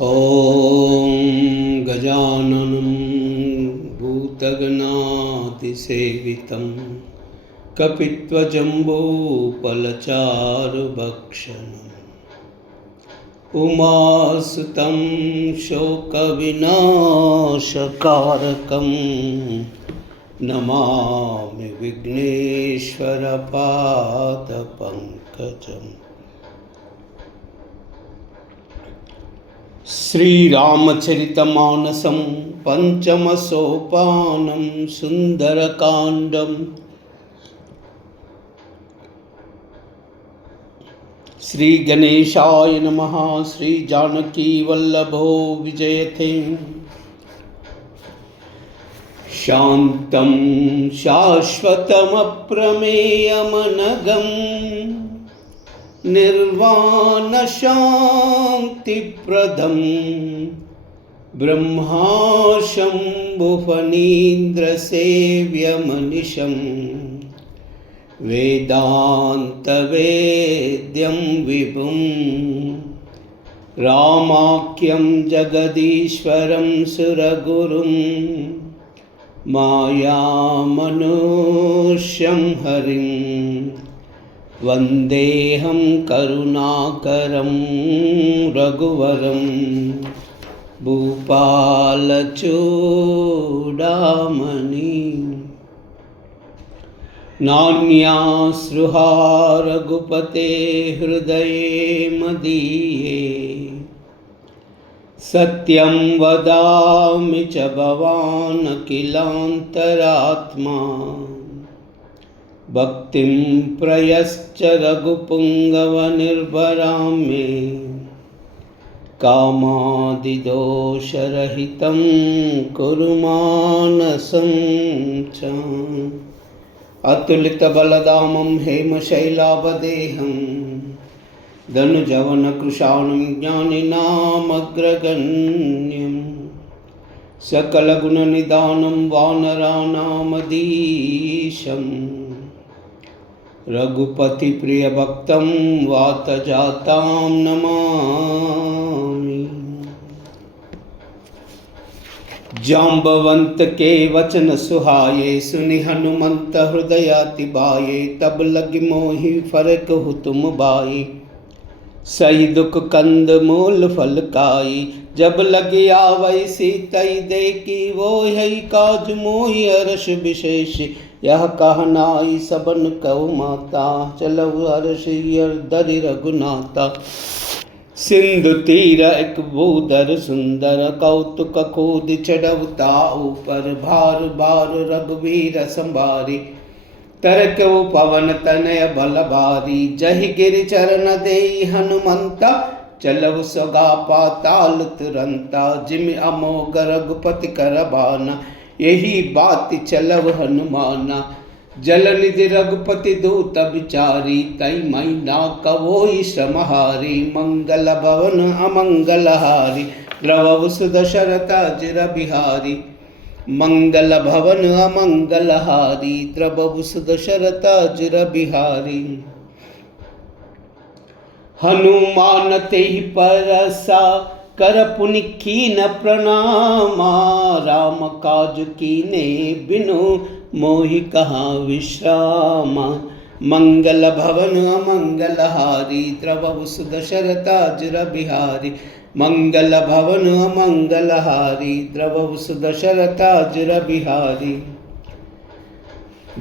ॐ गजाननं भूतगणातिसेवितं कपित्वजम्बूफलचारुभक्षणम् उमासुतं शोकविनाशकारकं नमामि विघ्नेश्वरपादपङ्कजम्। श्रीरामचरितमानसं पंचमसोपानं सुंदरकांडं श्री गणेशाय नमः। श्री जानकी वल्लभो विजयते। शान्तं शाश्वतमप्रमेयमनघं निर्वाणशान्तिप्रदं ब्रह्माशम्भुफणीन्द्रसेव्यमनिशं वेदान्तवेद्यं विभुं रामाख्यं जगदीश्वरं सुरगुरुं मायामनुष्यं हरिं वन्देऽहं करुणाकरं रघुवरं भूपालचूडामणि। नान्यास्रुहा रघुपते हृदये मदीये सत्यं वदामि च भवान् अखिलान्तरात्मा। भक्तिं प्रयश्च रघुपुङ्गवनिर्भरां मे कामादिदोषरहितं कुरु मानसं च। अतुलितबलधामं हेमशैलाभदेहं धनुजवनकृशानं ज्ञानिनामग्रगण्यं सकलगुणनिधानं वानराणामधीशं रघुपतिप्रियभक्तं वातजातां नमामि। जाम्बवंत के वचन सुहाये सुनि हनुमंत हृदयाति बाये। तब लगी मोहि फरक हु तुम बाई सही दुख कंद मूल फल खाई। जब लगी आवै सीतई देखी वो है काज मोहि हर्ष विशेष। यह कहनाई सबन कौ माता चलऊ हर्ष धरि रघुनाथा। सिंधु तीर एक भूधर सुंदर कौतुक कूद चढ़वता ऊपर। भार भार रघुवीर संभारी तरक वो पवन तनय बल भारी। जहि गिरि चरण देई हनुमंता चलव सगा पाताल तुरंता। जिमि अमोघ रघुपति कर बाना यही बात चलव हनुमाना। जल निधि रघुपति दूत बिचारी तई मई ना कवोई श्रमहारी। मंगल भवन अमंगलहारी द्रवहु सुदशरथ अजिर बिहारी। मंगल भवन अमंगलहारी द्रवहु सुदशरथ अजिर बिहारी। हनुमान तेहि परसा कर पुनि कीन प्रणामा। राम काज कीने बिनु मोहि कहाँ विश्रामा। मंगल भवन अमंगलहारी द्रवहु सुदशरथ अजिर बिहारी। मंगल भवन अमंगलहारी द्रवहु सुदशरथ अजिर बिहारी।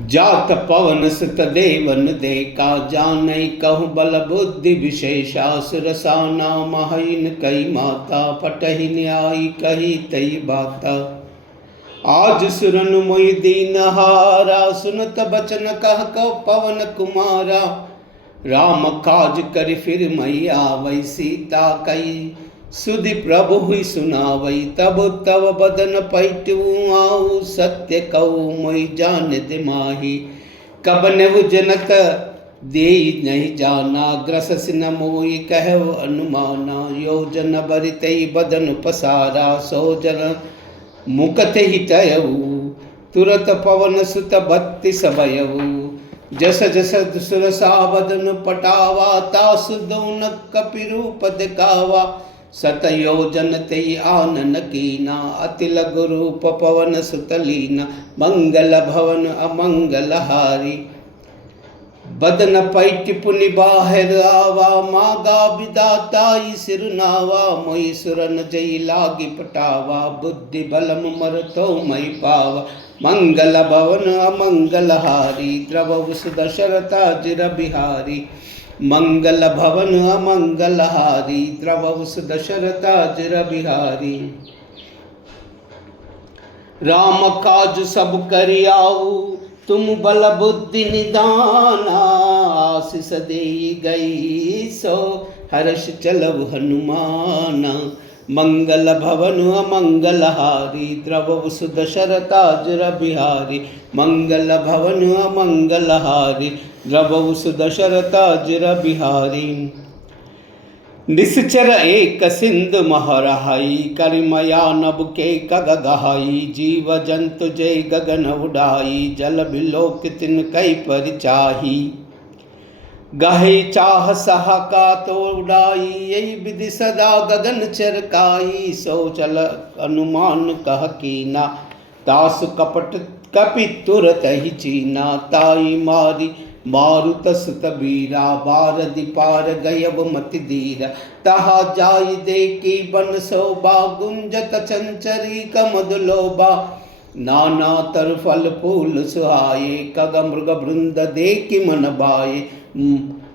जात पवन सुत देवन देखा जानई कहु बल बुद्धि विशेषा। सुरसा नाम हईन कई माता पटहि न्यायी कही तई बाता। आज सुरन मोहि दीन हारा सुनत बचन कह कौ पवन कुमारा। राम काज कर फिर मैया वै सीता कई सुधि प्रभु ही सुनावई। तब तव बदन पैटू आऊ सत्य कहू मोहि जान दिमाही। कबन जनत दे नहीं जाना ग्रसस न मोहि कहु अनुमाना। योजन बरितई बदन पसारा सोजन मुकत ही तयऊ। तुरत पवन सुत बत्तीस भयऊ। जस जस सुरसा बदन पटावा तासु दौन कपि रूप दिखावा। सतयोजन तेई आनन कीना, अति लघु रूप पवन सुतलीना, मंगल भवन अमंगल हारी। बदन पैट पुनि बाहर आवा, मागा विदाताई सिरनावा, मोई सुरन जई लागी पटावा, बुद्धि बलम मरतो मई पावा। मंगल भवन अमंगल हारी, द्रवहुस दशरथाजिर बिहारी। मंगल भवन अमंगल हारी, द्रवहुस दशरथाजिर बिहारी। राम काज सब करियाऊ, तुम बल बुद्धि निदाना, आशीष देई गई सो हर्ष चलव हनुमाना। मंगल भवन अमंगल हारी, द्रवहुस दशरथाजिर बिहारी। मंगल भवन अमंगल हारी, द्रवहुस दशरथाजिर बिहारी। निश्चर एक सिंधु महरहाई, करिमया नभ के कग गहाई। जीव जंतु जय गगन उड़ाई, जल बिलोक तिन कई परिचाही। गहे चाह सहा का तो उड़ाई, यही विधि सदा गगन चरकाई। सो चल अनुमान कह कीना, तासु कपट कपि तुरत ही चीना। ताई मारी मारुत सुत बीरा, बारदि पार गयब मति धीरा। तहा जाई देखी बन शोभा, गुंजत चंचरी कमदलोबा। नाना तर फल फूल सुहाये, कग मृग वृंद देखी मन भाये।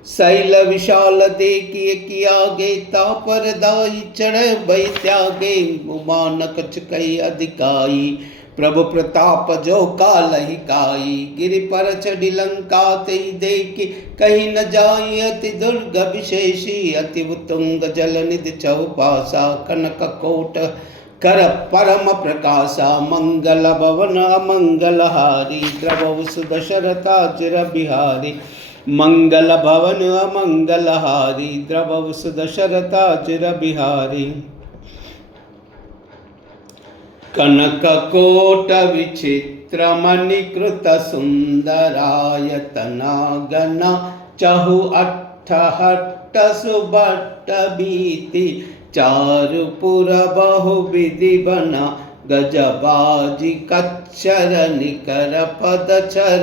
शैल विशाल देखिए किया गे, तापर दाई चढ़ भय त्यागे। उमानक कई अधिकाई, प्रभु प्रताप जो कालहि काई। गिरि पर चढ़ी लंका तेई देखी, कहीं न जाई अति दुर्ग विशेषी। अति उत्तुंग जल निधि चौपासा, कनक कोट कर परम प्रकाशा। मंगल भवन अमंगल हारी, द्रवहुस दशरथाजिर बिहारी। मंगल भवन अमंगल हारी, द्रवहुस दशरथाजिर बिहारी। कनक कोट विचित्र मणिकृत सुंदरायतना गना। चहु अट्ठहट्ट सुबट्ट बीति, चारुपुर बहु विधि बना। गजबाजी कच्चर निकर पदचर,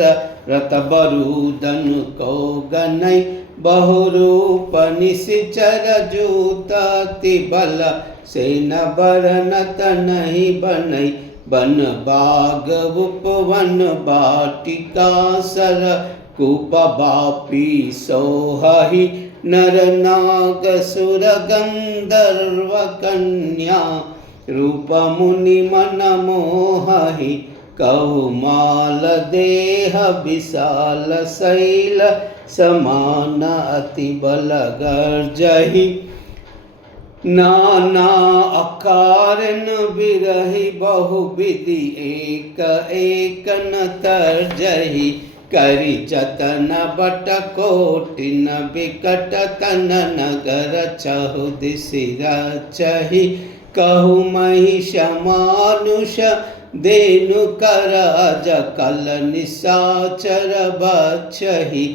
रत बरूदन को गनई। बहुरूप निशिचर जूतति बल, सेन बरन तनहि बनई। बन बाग उपवन बाटिका सर, कूप बापी सोहहि। नर नाग सुर गंधर्व कन्या, रूप मुनि मन मोहहि। कौमाल देह विशाल शैल, समान अति बल गर्जहि। नाना अकारन बिरहि, बहुविधि एक एक न तर्जहि। करि जतन बट कोटिन बिकट, तन नगर चहु दिसि रचहि। कहु महिष मानुष देनु कर, अजकल निशाचर बचहि।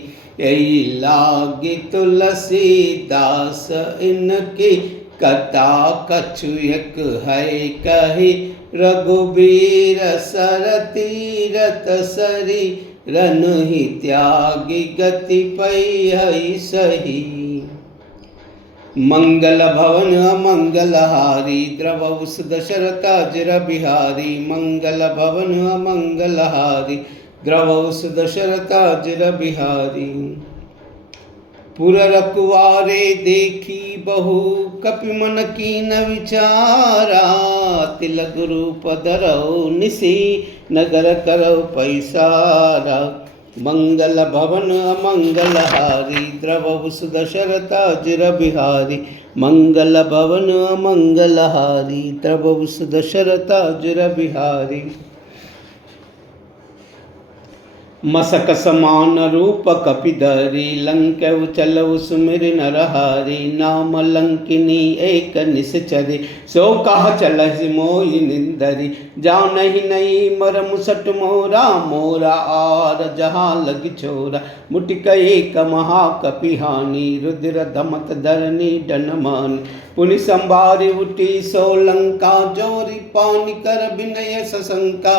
यही लागी तुलसीदास इनकी, कथा कछु एक है कही। रघुबीर सर तीरथ सरी, रनु ही त्यागी गति पई है सही। मंगल भवन अमंगल हारी, द्रवहुस दशरथाजिर बिहारी। मंगल भवन अमंगल हारी, द्रवहुस दशरथाजिर बिहारी। पुर रखवारे देखी बहु, कपि मन कीन विचारा। तिलक रूप धरौ निसी, नगर करौ पैसारा। मंगल भवन अमंगल हारी, द्रवहुस दशरथाजिर बिहारी। मंगल भवन अमंगल हारी, द्रवहुस दशरथाजिर बिहारी। मसक समान रूप कपिधरी लंक चलऊ सुमिर नरहरि नाम लंकिनी एक निश्चरे सो कह चलहि मोहि निंदरी जान ही नहीं मर मुसट मोरा मोरा आर जहाँ लग छोरा मुटिक एक महाकपिहानी रुद्र दमत धरनी डनमान पुनि संभारी उठी सो लंका जोरी पानी कर विनय सशंका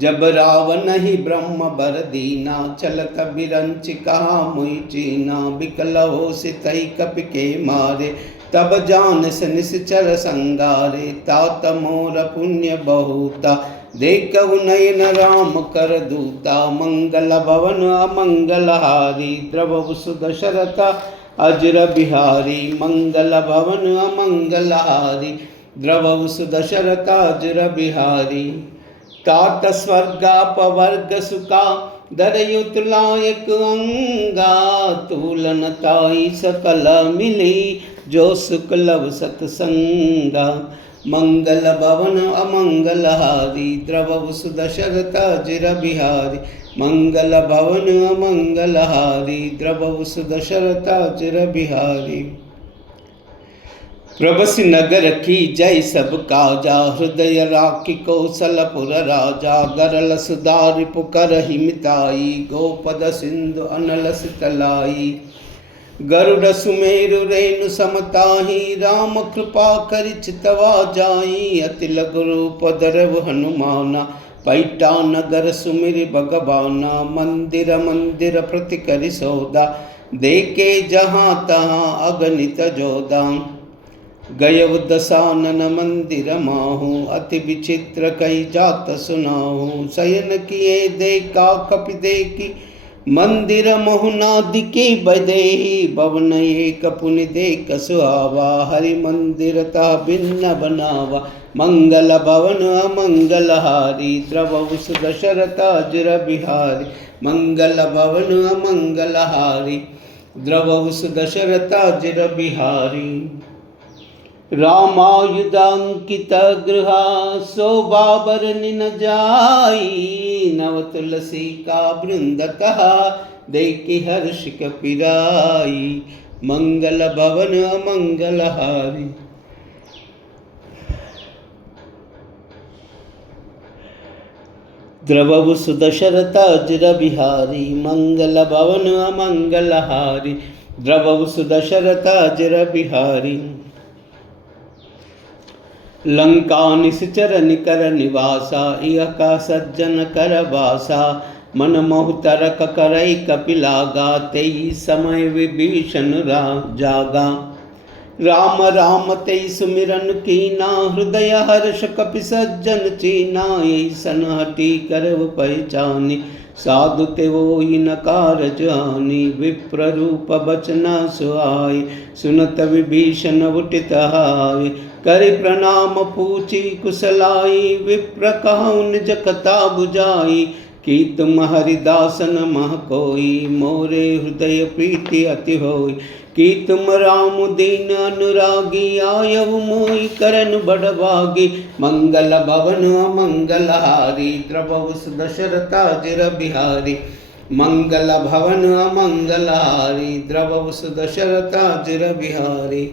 जब रावण ही ब्रह्म बर दीना चलत बिरंच कहा मुई चीना बिकल हो सितई कपि के मारे तब जान से निश्चर संगारे तात मोर पुण्य बहुता देखु नयन राम कर दूता मंगल भवन अमंगल हारी द्रव सुदशरथ अजर बिहारी मंगल भवन अमंगल हारी द्रव सुदशरथ अजर बिहारी तात स्वर्गापवर्ग सुखा दरयुतलायक अंगा तूलन ताई सकल मिली जो सुकलव सतसंगा मंगल भवन अमंगल हारी द्रव सुदशरथ अजर बिहारी मंगल भवन अमंगल हारी द्रव सुदशरथ अजर बिहारी प्रभसि नगर की जय सब काजा हृदय राखी कौशलपुर राजा गरल सुधारि पुकर हिमिताई गोपद सिंधु अनल सितलाई गरुड़ सुमेरु रेणु समताही राम कृपा करि चितवा जाई अति लघु रूप धरव हनुमाना पैठा नगर सुमिर भगवाना मंदिर मंदिर प्रति करि सौदा देके जहाँ तहाँ अगणित जोदा गय दशानन मंदिर माहू अति विचित्र कई जात सुनाहू शयन किए देखा कपि देखी मंदिर मोहनादि की बदेही भवन एक पुनि देख सुहावा हरि मंदिर ता भिन्न बनावा मंगल भवन अमंगल हारी द्रव सुदशरथ अजर बिहारी मंगल भवन अमंगल हारी द्रव सुदशरथ अजर बिहारी रामायुधांकित गृहा शोभा बरनि न जाई नव तुलसी का बृंदतः देखि हर्ष कपिराई मंगल भवन अमंगल हारी द्रवहु सुदशरथ अजर बिहारी मंगल भवन अमंगल हारी द्रवहु सुदशरथ अजर बिहारी लंका निश्चर निकर निवासा इह का सज्जन कर वासा मन मोहतरक करई कपिलागा तेई समय विभीषण जागा राम राम तेई सुमिरन कीना हृदय हर्ष कपि सज्जन चीना यही सन हटी करव पहचानी साधु ते वोई नकार जानी विप्र रूप बचना सुहाय सुनत विभीषण उठित हाय करि प्रणाम पूछी कुशलाई विप्र कहु निज कथा बुझाई कि तुम हरिदासन मह कोई मोरे हृदय प्रीति अति होई कि तुम राम दीन अनुरागी आयव मोहि करन बड़भागी मंगल भवन अमंगल हारी द्रवहु सुदशरथ अजर बिहारी मंगल भवन अमंगल हारी द्रवहु सुदशरथ अजर बिहारी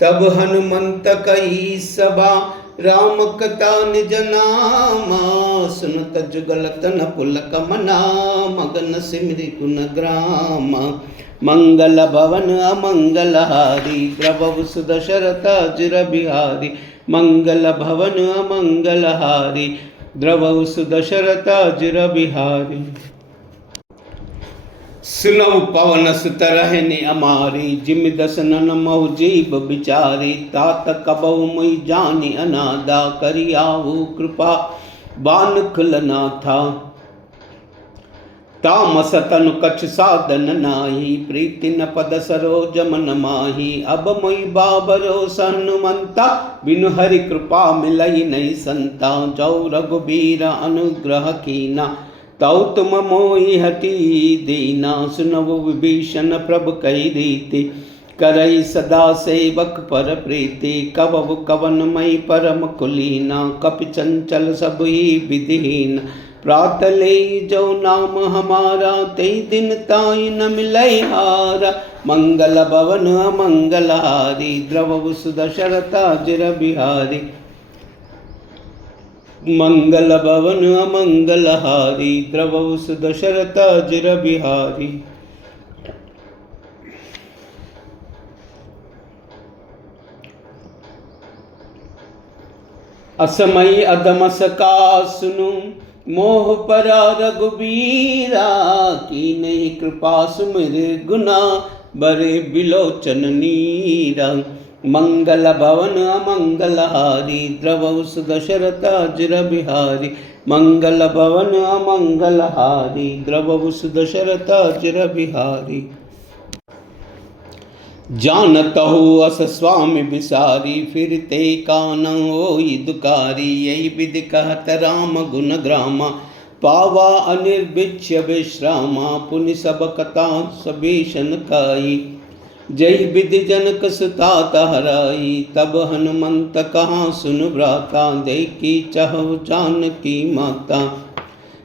तब हनुमंत कई सभा राम कथा निज नामा सुनत जुगल तन पुलक मना मगन सिमरि गुण ग्रामा मंगल भवन अमंगल हारी द्रवहु सुदशरथ अजर बिहारी मंगल भवन अमंगल हारी द्रवहु सुदशरथ अजर बिहारी सुनऊ पवन सुत रहनि अमारी जिम दसनन महु जीव बिचारी तात कबहु मुई जानी अनादा करियाहु कृपा बान खुलना था तामस तनु कछ साधन नाही प्रीति न पद सरोज मन माही अब मुई बाबरो हनुमंता बिनु हरि कृपा मिलई नहीं संता जौ रघुबीर अनुग्रह कीना तौ तुम मोहि हटी दीना सुनव विभीषण प्रभु कई रीति करई सदा सेवक पर प्रीति कवु कवन मई परम कुलीना कपि चंचल सब ही विधिहीन प्रातले जो नाम हमारा ते दिन ताई न मिलई हारा। मंगल भवन अमंगलहारी द्रवहु सुदशरथ अजिर बिहारी। मंगल भवन अमंगलहारी द्रवहु सुदशरथ अजिर बिहारी। असमय अधमस का सुनु मोह परा रघुबीरा। की नहीं कृपा सुमिर गुना बरे बिलोचन नीरा। मंगल भवन अमंगलहारी द्रवहु सुदशरथ अजिर बिहारी। मंगल भवन अमंगलहारी द्रवहु सुदशरथ अजिर बिहारी। जानतहु अस स्वामी बिसारी फिरते कान होई दुकारी। यही विधि कहत राम गुण ग्रामा पावा अनिर्भिच्य विश्रामा। पुनि सब कथा सबीशन काई जय विधि जनक सुता तहराई। तब हनुमंत कहा सुन भ्राता देखी चहु जानकी माता।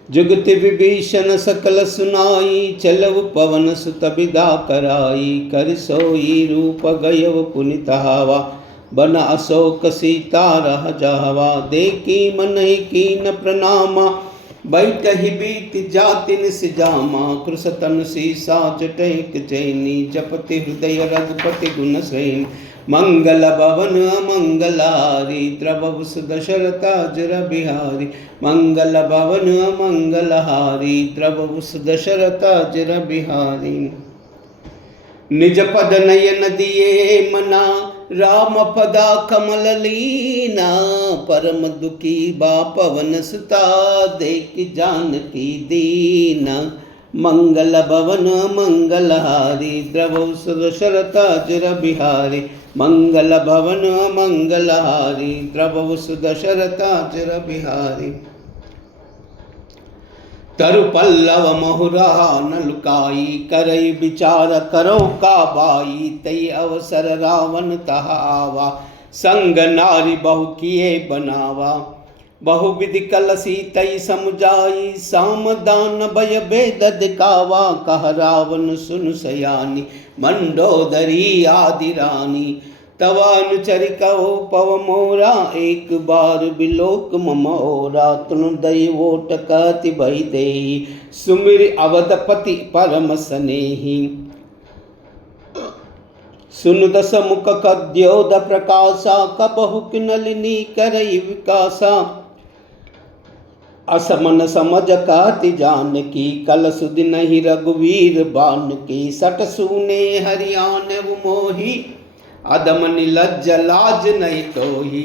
जुगति विभीषण सकल सुनाई चलव पवन सुत विदा कराई। कर सोई रूप गयव पुनितहावा बन अशोक सीता रह जावा। देखी मन ही कीन प्रणामा बैठहि बीत जातिन सिजामा। कृषतन सीसा जटैक चैनी जपति हृदय रघुपति गुण श्रेणी। मंगल भवन अमंगलहारी द्रवहु सुदशरथ अजिर बिहारी। मंगल भवन अमंगलहारी द्रवहु सुदशरथ अजिर बिहारी। निज पद नयन दिए मना राम पदा कमल लीना। परम दुखी बा पवन सुता देख जानकी दीना। मंगल भवन मंगलहारी द्रवहु सुदशरथ अजिर बिहारी। मंगल भवन मंगलहारी द्रवहु सुदशरथ अजिर बिहारी। तरु पल्लव महुरा न लुकाई करई विचार करो का बाई। तई अवसर रावण तहा आवा संग नारी बहु किए बनावा। बहुविधि कलसी तई समुझाई साम दान भय भेद दिखावा। कह रावण सुन सयानी मंडोदरी आदि रानी। तव अनुचरि कहो पव मोरा एक बार बिलोक मम ओरा। तुन दैवोट कहति भई देहि सुमिर अवधपति परम स्नेही। सुन दस मुख कद्योद प्रकाशा कबहु किनलिनी करई विकासा। असमन समझ कहति जानकी कल सुदिन ही रघुवीर बानकी। सट सूने हरियाण मोही अदम निलज्ज लाज नहीं तोही।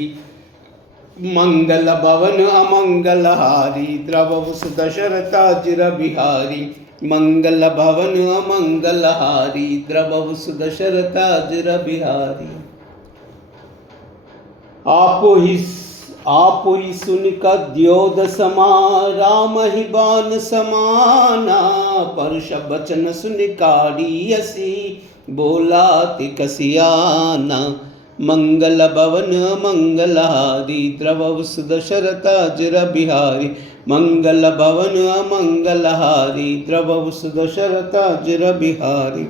मंगल भवन अमंगलहारी द्रवहु सुदशरथ अजिर बिहारी। मंगल भवन अमंगलहारी द्रवहु सुदशरथ अजिर बिहारी। आप ही सुन कद्योद समा राम ही बान समाना। परुष बचन सुन कारी असी बोला तिकसियाना। मंगल भवन मंगलहारी द्रवहु सुदशरथ अजिर बिहारी। मंगल भवन मंगलहारी द्रवहु सुदशरथ अजिर बिहारी।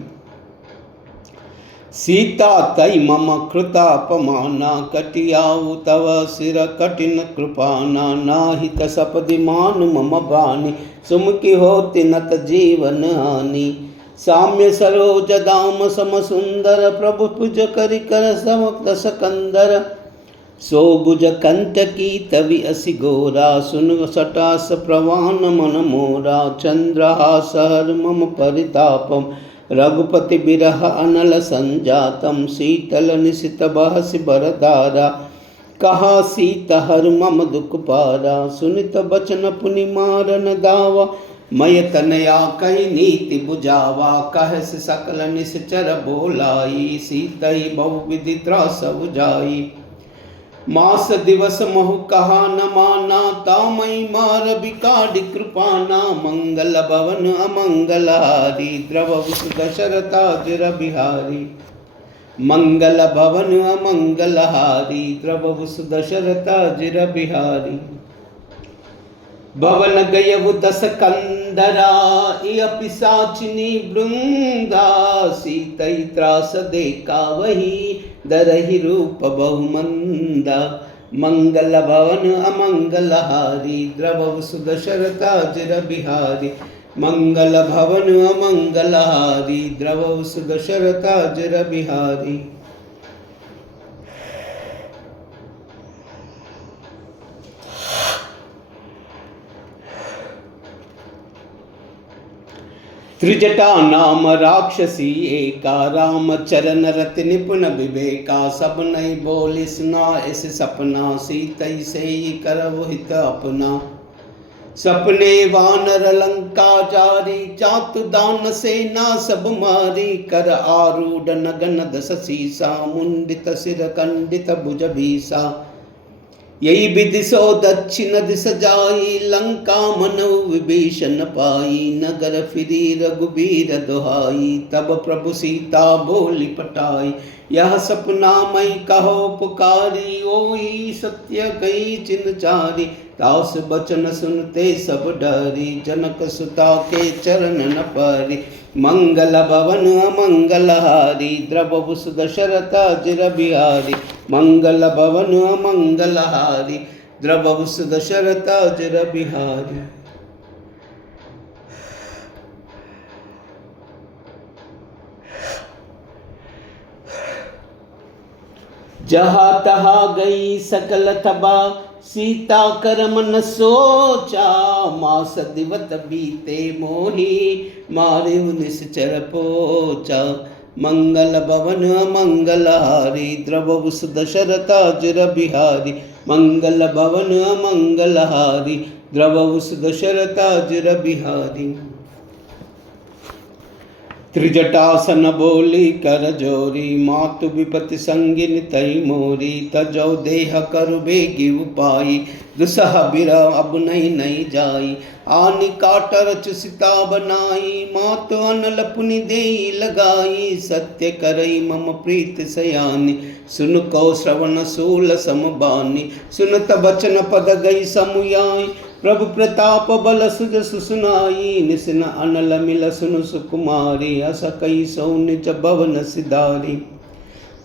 सीता तई मम कृतापमाना कटियाऊ तव सिर कठिन कृपाना। नाहित सपदि मान मम बानी सुमुखी होति नत जीवन हानि। साम्य सरोज दाम सम सुंदर प्रभु पुज करि कर समक्त सकंदर। सो भुज कंत की तवि असि गोरा सुन सटास प्रवान मन मोरा। चंद्रहास हर मम परितापम रघुपति बिरह अनल संजातम। शीतल निशित बहसि बरदारा कहा सीत हर मम दुख पारा। सुनित बचन पुनि मारन दावा मय तनया कही नीति बुझावा। कहस सकल निश्चर बोलाई सीतई बहुविधि त्रास बुझाई। मास दिवस मोह कहा न माना तामई मार बिकाडि कृपाना। मंगल भवन अमंगलहारी द्रवहु सुदशरथ अजिर बिहारी। मंगल भवन अमंगलहारी द्रवहु सुदशरथ अजिर बिहारी। भवन गयवु दस कंदरा इय पिशाचिनी वृंदा सीतई त्रास देखा वही दरहि रूप बहुमंदा मंगल भवन अमंगलहारी द्रवव सुदशरथा जिर बिहारी मंगल भवन अमंगलहारी द्रवव सुदशरथा जिर बिहारी। त्रिजटा नाम राक्षसी एका राम चरण रति निपुण विवेका सब नहीं बोली सुना इस सपना सीतई से ही करव हित अपना सपने वानर लंका जारी जातु दान सेना सब मारी कर आरूढ़ नगन दस सीसा मुंडित सिर खंडित भुज भीसा यही विधि सो दक्षिण दिश जाई लंका मनो विभीषण पाई नगर फिरी रघुबीर दुहाई तब प्रभु सीता बोली पटाई यह सपना मई कहो पुकारी ओई सत्य कही चिन्चारी दास बचन सुनते सब डरी जनक सुता के चरण न परी मंगल भवन अमंगलहारी द्रवव सुदशरथा जिर बिहारी मंगल भवन अमंगलहारी द्रवव सुदशरथा जिर बिहारी। जहाँ तहाँ गई सकल तबा सीता करम न सोचा मास दिवत बीते मोही मारे निश्चर पोचा मंगल भवन मंगलहारी द्रवव सुदशरथा जिर बिहारी मंगल भवन मंगलहारी द्रवव सुदशरथा जिर बिहारी। त्रिजटासन बोली कर जोरी मातु विपति संगिन तई मोरी तजौ देह कर बेगी उपाई दुसह बिरा अब नहीं जाई आनि काटर चुसिता बनाई मातु अनल पुनि देई लगाई सत्य करई मम प्रीत सयानी सुन को श्रवण सूल समबानी सुनत बचन पद गई समुयाई प्रभु प्रताप बल सुज सुनाई निसिन अनल मिल सुन सुकुमारी अस कई सौ निज भवन सिधारी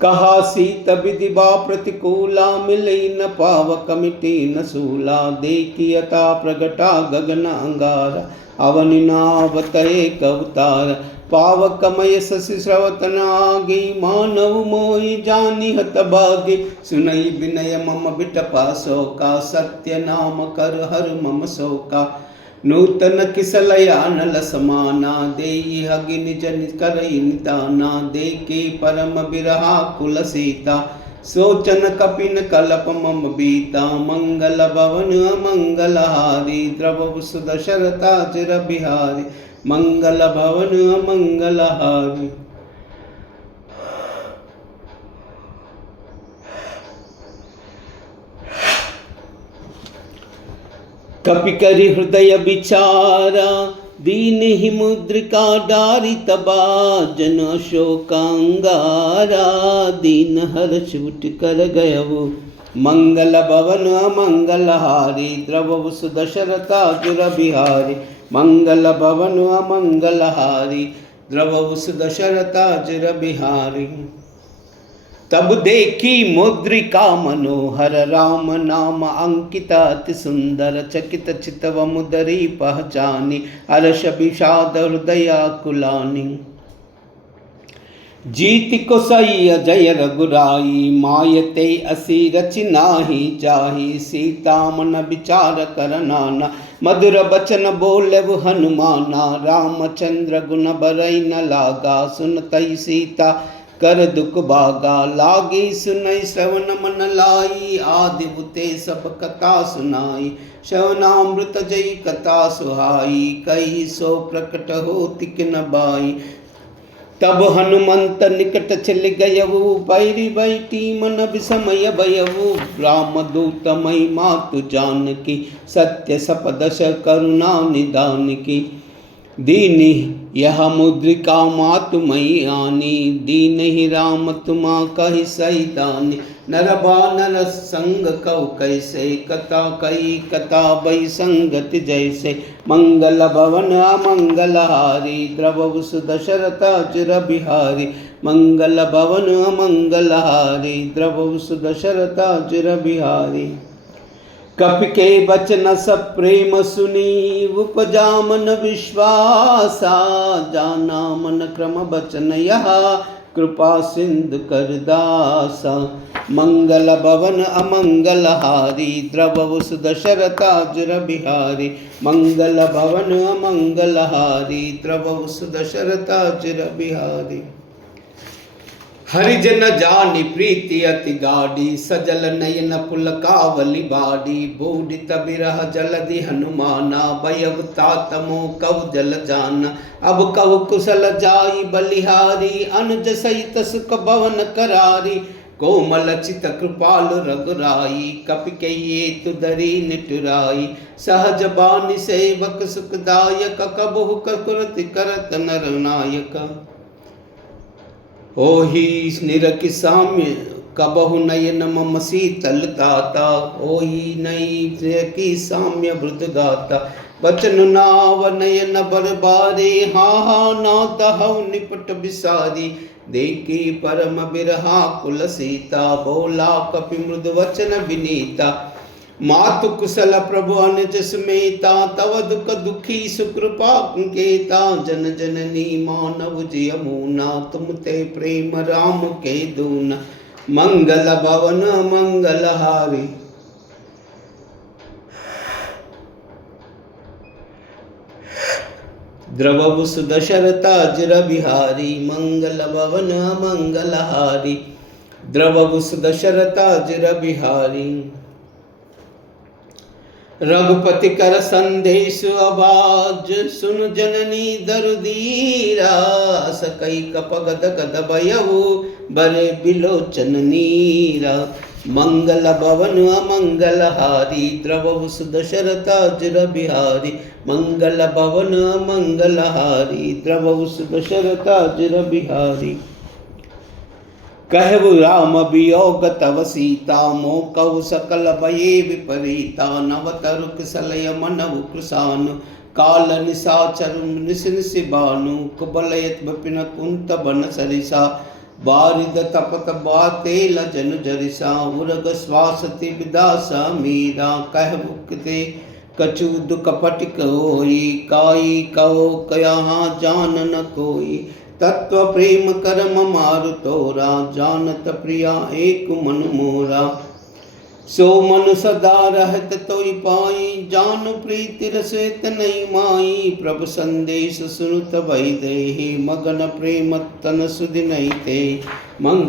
कहा सीत विधि बा प्रतिकूला मिलई न पावक मिटी न सूला देखियता प्रगटा गगन अंगारा अवनि नावत एक अवतार पावकमय शशि श्रवतन आगे मानव मोहि जानी हत भागे सुनई विनय मम बिटपा शोका सत्य नाम कर हर मम शोका नूतन किसलयानल समाना देई हगिन जन करई निदाना देके परम बिरहा कुल सीता सोचन कपिन कलप मम बीता मंगल भवन अमंगलहारी द्रवव सुदशरथा जिर बिहारी मंगल भवन अमंगलहारी। कपि करि हृदय विचारा दीन ही मुद्रिका डारी तबा जन शोकांगारा दीन हर्ष उठ कर गयवु मंगल भवन अमंगलहारी द्रवव सुदशरथा जिर बिहारी मंगल भवन अमंगलहारी द्रवव सुदशरथा जिर बिहारी। तब देखी मुद्रिका मनोहर राम नाम अंकिता अति सुंदर चकित चितव मुदरी पहचानी हर्ष विषाद हृदया कुलानी जीति को सही अजय रघुराई मायते असी रचि नाही जाही सीता मन विचार कर नाना मधुर बचन बोले हनुमाना रामचंद्र गुण बरई न लागा सुनतई सीता कर दुख भागा लागी सुनई श्रवण मन लाई आदि बुते सब कथा सुनाई श्रवणामृत जय कथा सुहाई कई सो प्रकट हो तिक न बाई तब हनुमंत निकट चल गयवु बैरी बैठी मन विषमय भयवु रामदूत मई मातु जानकी सत्य सपदश करुणा निदान की दीनि यह मुद्रिका मातु मई आनी दीन ही राम तुमा कहि सैतानी नर बानर संग कौ कैसे, कथा कई कथा बई संगति जैसे। मंगल भवन अमंगलहारी, द्रवसु दशरथ चिर बिहारी। मंगल भवन अमंगलहारी, द्रवसु दशरथ चिर बिहारी। कपि के बचन सब प्रेम सुनी, उपजा मन विश्वासा। जाना मन क्रम बचन यह, कृपा सिंधु कर दासा। मंगल भवन अमंगलहारी, द्रवसु दशरथ चिर बिहारी। मंगल भवन अमंगलहारी, द्रवसु दशरथ चिर बिहारी। हरिजन जानि प्रीति अति गाढ़ी, सजल नयन पुलकावली बाड़ी। बूढ़ित बिरह जलधि हनुमाना, भयउ तात मोह कव जल जाना। अब कव कुशल जाई बलिहारी, अनुज सहित सुख भवन करारी। कोमल चित कृपाल रघुराई, कपिकैये तुदरी निटुराई। सहज बानी सेवक सुखदायक, कबहु कुरति करत नर नायक। ओहि निरखि साम्य कबहु नयन मम शीतल ताता। ओहि निरखि साम्य वृद्ध गाता, बचन नाव नयन बरबारे। हा नाथ हऊ निपट बिसारी, देखी परम बिरहा कुल सीता। बोला कपि मृद वचन विनीता, मातु कुशल प्रभु अनुज समेता। तव दुख दुखी सुकृपा केता, जन जननी मानव जिय मुना। तुम ते प्रेम राम के दूना, मंगल भवन मंगलहारी। द्रवसु दशरथ चिर बिहारी, मंगल भवन मंगलहारी। द्रवसु दशरथ चिर बिहारी। रघुपति कर संदेश अबाज, सुन जननी दरुदीरा। सकई कपगद गद भयउ, बरे बिलोचन नीरा। मंगल भवन अमंगलहारी, द्रवसु दशरथ चिर बिहारी। मंगल भवन अमंगलहारी, द्रवसु दशरथ चिर बिहारी। कहु राम वियोग तव सीता, मोकौ सकल भये विपरीता। नव तरु कुशलय मनउ कृशानु, काल निशाचर निश निश बानु। कुबलयत विपिन कुंत बन सरिसा, बारिद तपत बातेल जन जरिसा। उरग स्वासति विदासा मीरा, कहु किते कछु दुख पटिक होई। काई कहो कहाँ जान न कोई, तत्व प्रेम करम मारु तोरा। जानत प्रिया एक मन मोरा, सो मन सदा रहत तोई पाई। जानु प्रीति रसित नहीं माई, प्रभु संदेश सुनुत भई देहि। मगन प्रेम तन सुधि नहीं ते, मंग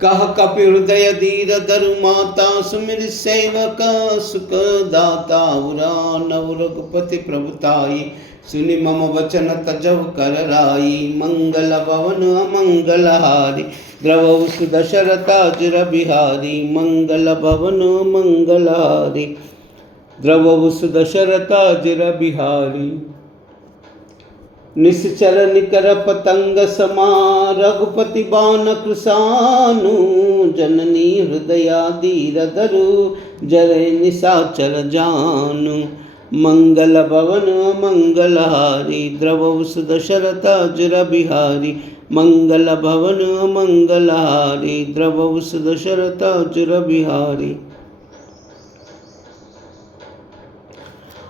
कह कपि हृदय धीर धरु माता। सुमिर सेवक सुख दाता, उरान रघुपति प्रभुताई। सुनि मम वचन तजव कर राई, मंगल भवन अमंगलहारी। द्रवसु दशरथ चिर बिहारी, मंगल भवन मंगलहारी। द्रवसु दशरथ चिर बिहारी। निश्चर निकर पतंग समा, रघुपति बान कृशानु। जननी हृदया धीर धरु, जरे निशाचर जानु। मंगल भवन मंगलहारी, द्रवसु दशरथ चिर बिहारी। मंगल भवन मंगलहारी, द्रवसु दशरथ चिर बिहारी।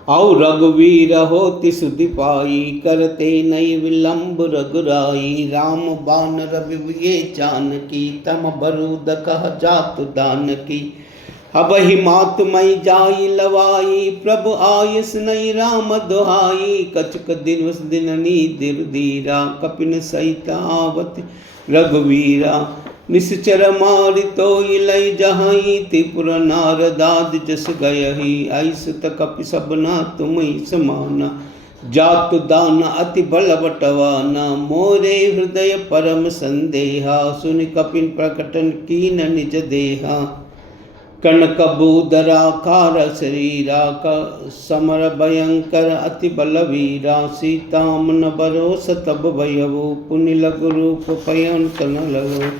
और रघुवीर होति सुधि पाई, करते नई विलंब रघुराई। राम बानर विभुये जानकी, तम बरूद कह जातु दानकी। अबहि मातु मई जाई लवाई, प्रभु आयस नई राम दुहाई। कछुक दिवस दिननी दिरदीरा, कपिन सहित आवत रघुवीरा। निश्चर मारि तोई लई जहाई, त्रिपुर नारदाद जस गयहि। ऐसुत कपि सबना तुमहि समाना, जातु दान अति बल बटवाना। मोरे हृदय परम संदेहा, सुनि कपिन प्रकटन कीन निज देहा। कनक बूधराकार शरीरा, समर भयंकर अति बलवीरा। सीतामन बरोस तब भयउ, पुनि लघु रूप पयन कन लगो।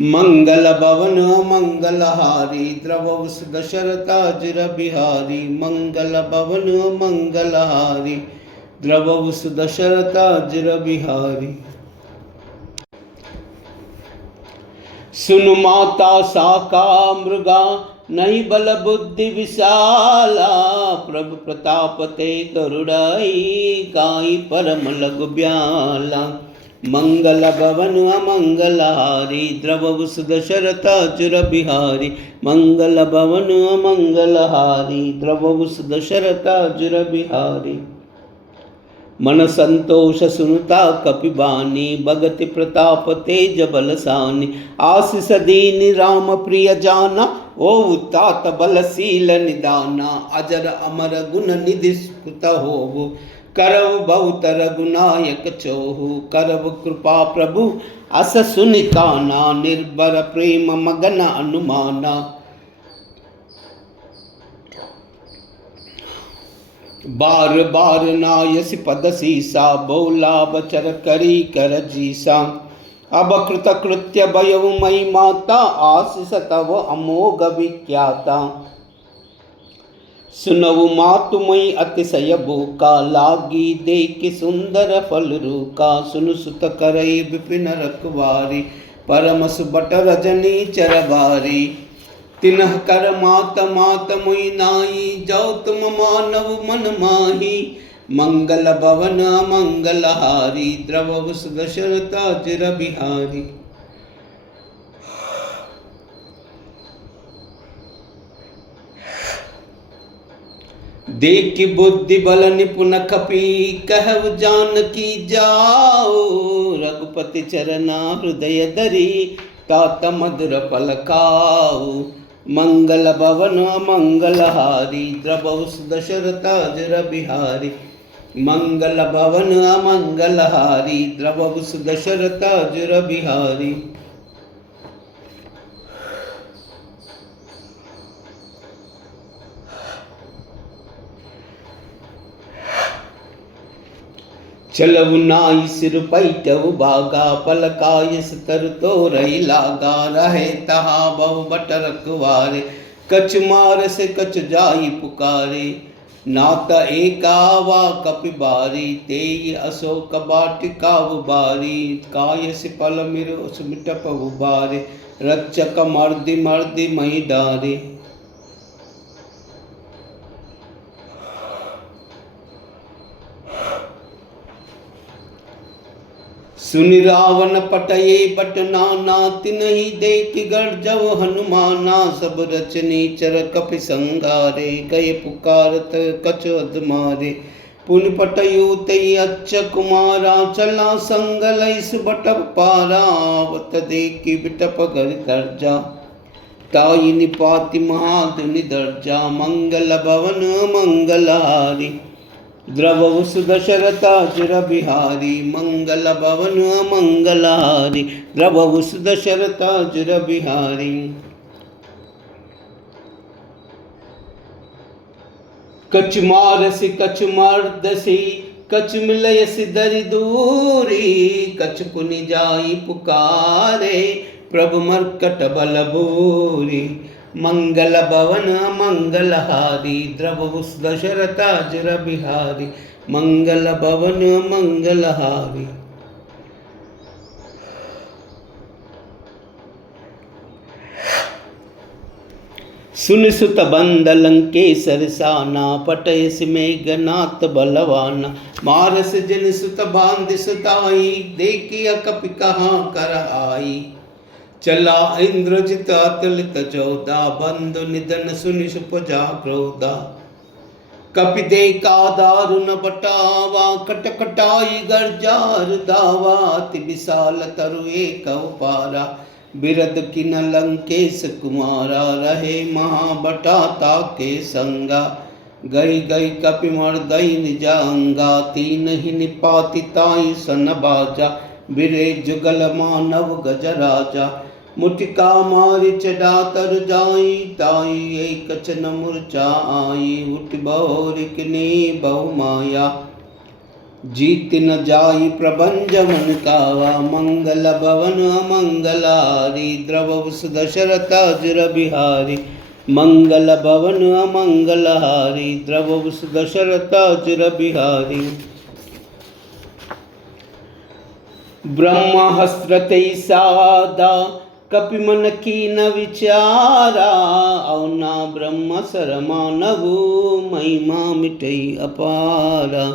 मंगल भवन मंगलहारी द्रवस दशरथाजिर बिहारी। मंगल भवन मंगलहारी द्रवस दशरथाजिर बिहारी। सुनु माता साका मृगा नहीं बल बुद्धि विशाला। प्रभु प्रताप ते गरुड़ाई गाई परम लघु ब्याला। मंगल भवन अमंगलहारी द्रवस दशरथाजिर बिहारी। मंगल भवन अमंगलहारी द्रवस दशरथाजिर बिहारी। मन संतोष सुनता कपिबानी भगति प्रताप तेज बलसानी। आशीष दीन राम प्रिय जाना ओ तात बलशील निदाना। अजर अमर गुण निधि स्फुत होवु करव बहुत रघुनायक चोहु। करव कृपा प्रभु अस सुनिकाना निर्भर प्रेम मगन अनुमाना। बार बार नायसि पद सीसा बोला बचर करी कर जीसा। अब कृत कृत्य भयउ मई माता आशीष तव अमोघ विख्याता। सुनवु मातुमयि अतिशय भूखा लागी देखि सुंदर फल रूका। सुनु सुत करई विपिन रखवारी परम सुबट रजनी चरबारी। तिन्ह कर मात मात मुई नाई जो तुम मानव मन माही। मंगल भवन मंगलहारी द्रवस दशरथाजिर बिहारी। देखि बुद्धि बल निपुण कपि कहव जानकी जाओ। रघुपति चरना हृदय धरी तात मधुर पलकाओ। मंगल भवन मंगलहारी द्रवस दशरथाजिर बिहारी। मंगल भवन मंगलहारी द्रवस दशरथाजिर बिहारी। चलऊ नाई सिर पैटव बागा पलकायस तर तो रही लागा। रहे तहा बहु बट रखवारे कछ मार से कछ जाई पुकारे। नात एकावा कपिबारी तेई अशोक बाटिका उबारी। कायस पल मिर सुमिटप उबारे रक्षक मर्दि मर्दि मई डारे। सुनि रावण पटये बट नाना तिनहि देख गर्जव हनुमाना। सब रचनी चर कपि संगारे गए पुकारत कछ अधमारे। पुनि पटयु तई अच्छ कुमारा चला संग लैस बटप पारा। आवत देखि बिटप घर दर्जा ताई निपाति महाधुनि दर्जा। मंगल भवन मंगलहारी द्रवस दशरथाजिर बिहारी। मंगल भवन मंगलहारी द्रवस दशरथाजिर बिहारी। कछ मारसि कछ मर्दसि कछ मिलयसि दरि दूरी। कछ पुनि जाई पुकारे प्रभु मर्कट बल भूरी। मंगल भवन मंगलहारी द्रवस दशरथाजिर बिहारी। मंगल भवन मंगलहारी। सुन सुत बंद लंकेसर साना पटयसि मेघनाथ बलवाना। मारस जिन सुत बांध सुताई देखिय कपि कहाँ कर आई। चला इंद्रजित अतुलित जोधा बंधु निधन सुनि सुपजा क्रोधा। कपि देखा दारुण बटावा कटकटाई गर्जार दावा। अति विशाल तरु एक पारा बिरद किन लंकेश कुमारा। रहे महाबटा ताके संगा गई गई कपि मर्दई निजा अंगा। तीन ही निपाति ताई सन बाजा बिरे जुगल मानव गजराजा। मुटिका मारि चढ़ा तर जाई ताई एक चन मूर्छा आई। उठ बहुरिकनी बहु माया जीत न जाई प्रबंध मन कावा, मंगल भवन अमंगलहारी, द्रवहु दशरथ अजर बिहारी, मंगल भवन अमंगलहारी, द्रवहु दशरथ अजर बिहारी। ब्रह्महस्रते सादा कपिमन की न विचारा, औना ब्रह्म सरमानवु महिमा मिटई अपारा,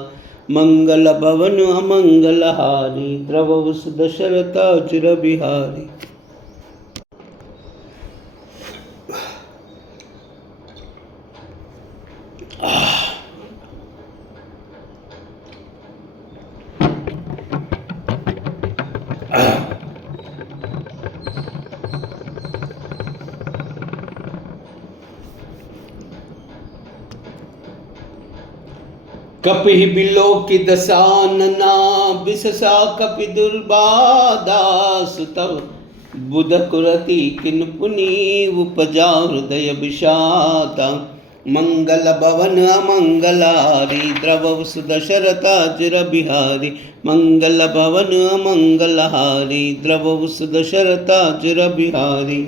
मंगल भवन अमंगलहारी, द्रवहु दशरथ अजर बिहारी। कपि बिलोकि दशानना, बिससा कपि दुर्बाधा, सुतव बुध कुरति किन पुनि, उपजा हृदय विषादा, मंगल भवन अमंगलहारी, द्रवहु दशरथ अजर बिहारी, मंगल भवन अमंगलहारी, द्रवहु दशरथ अजर बिहारी।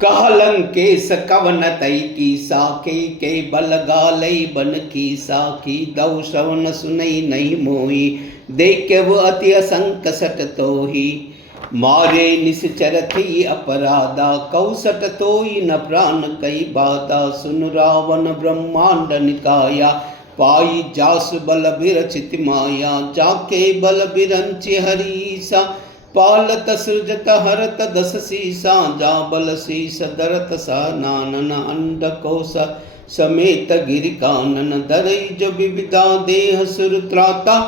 कहलंकेश कवन तई की साखी, के बल गालई बन की साखी, दौ श्रवण सुनई नहीं मोही, देख वो अति असंक सट तोही, मारे निश्चर थी अपराधा, कौसट तोई न प्राण कई बाधा, सुन रावण ब्रह्मांड निकाया, पाई जासु बल बिरचित माया, जाके बल बिरंचि हरीसा, पालत सृजत हरत दस सीसा, जा बल शीस दरत सा नानन, अंड कोश समेत गिरि कानन, धरई जो विविधा देह सुर त्राता,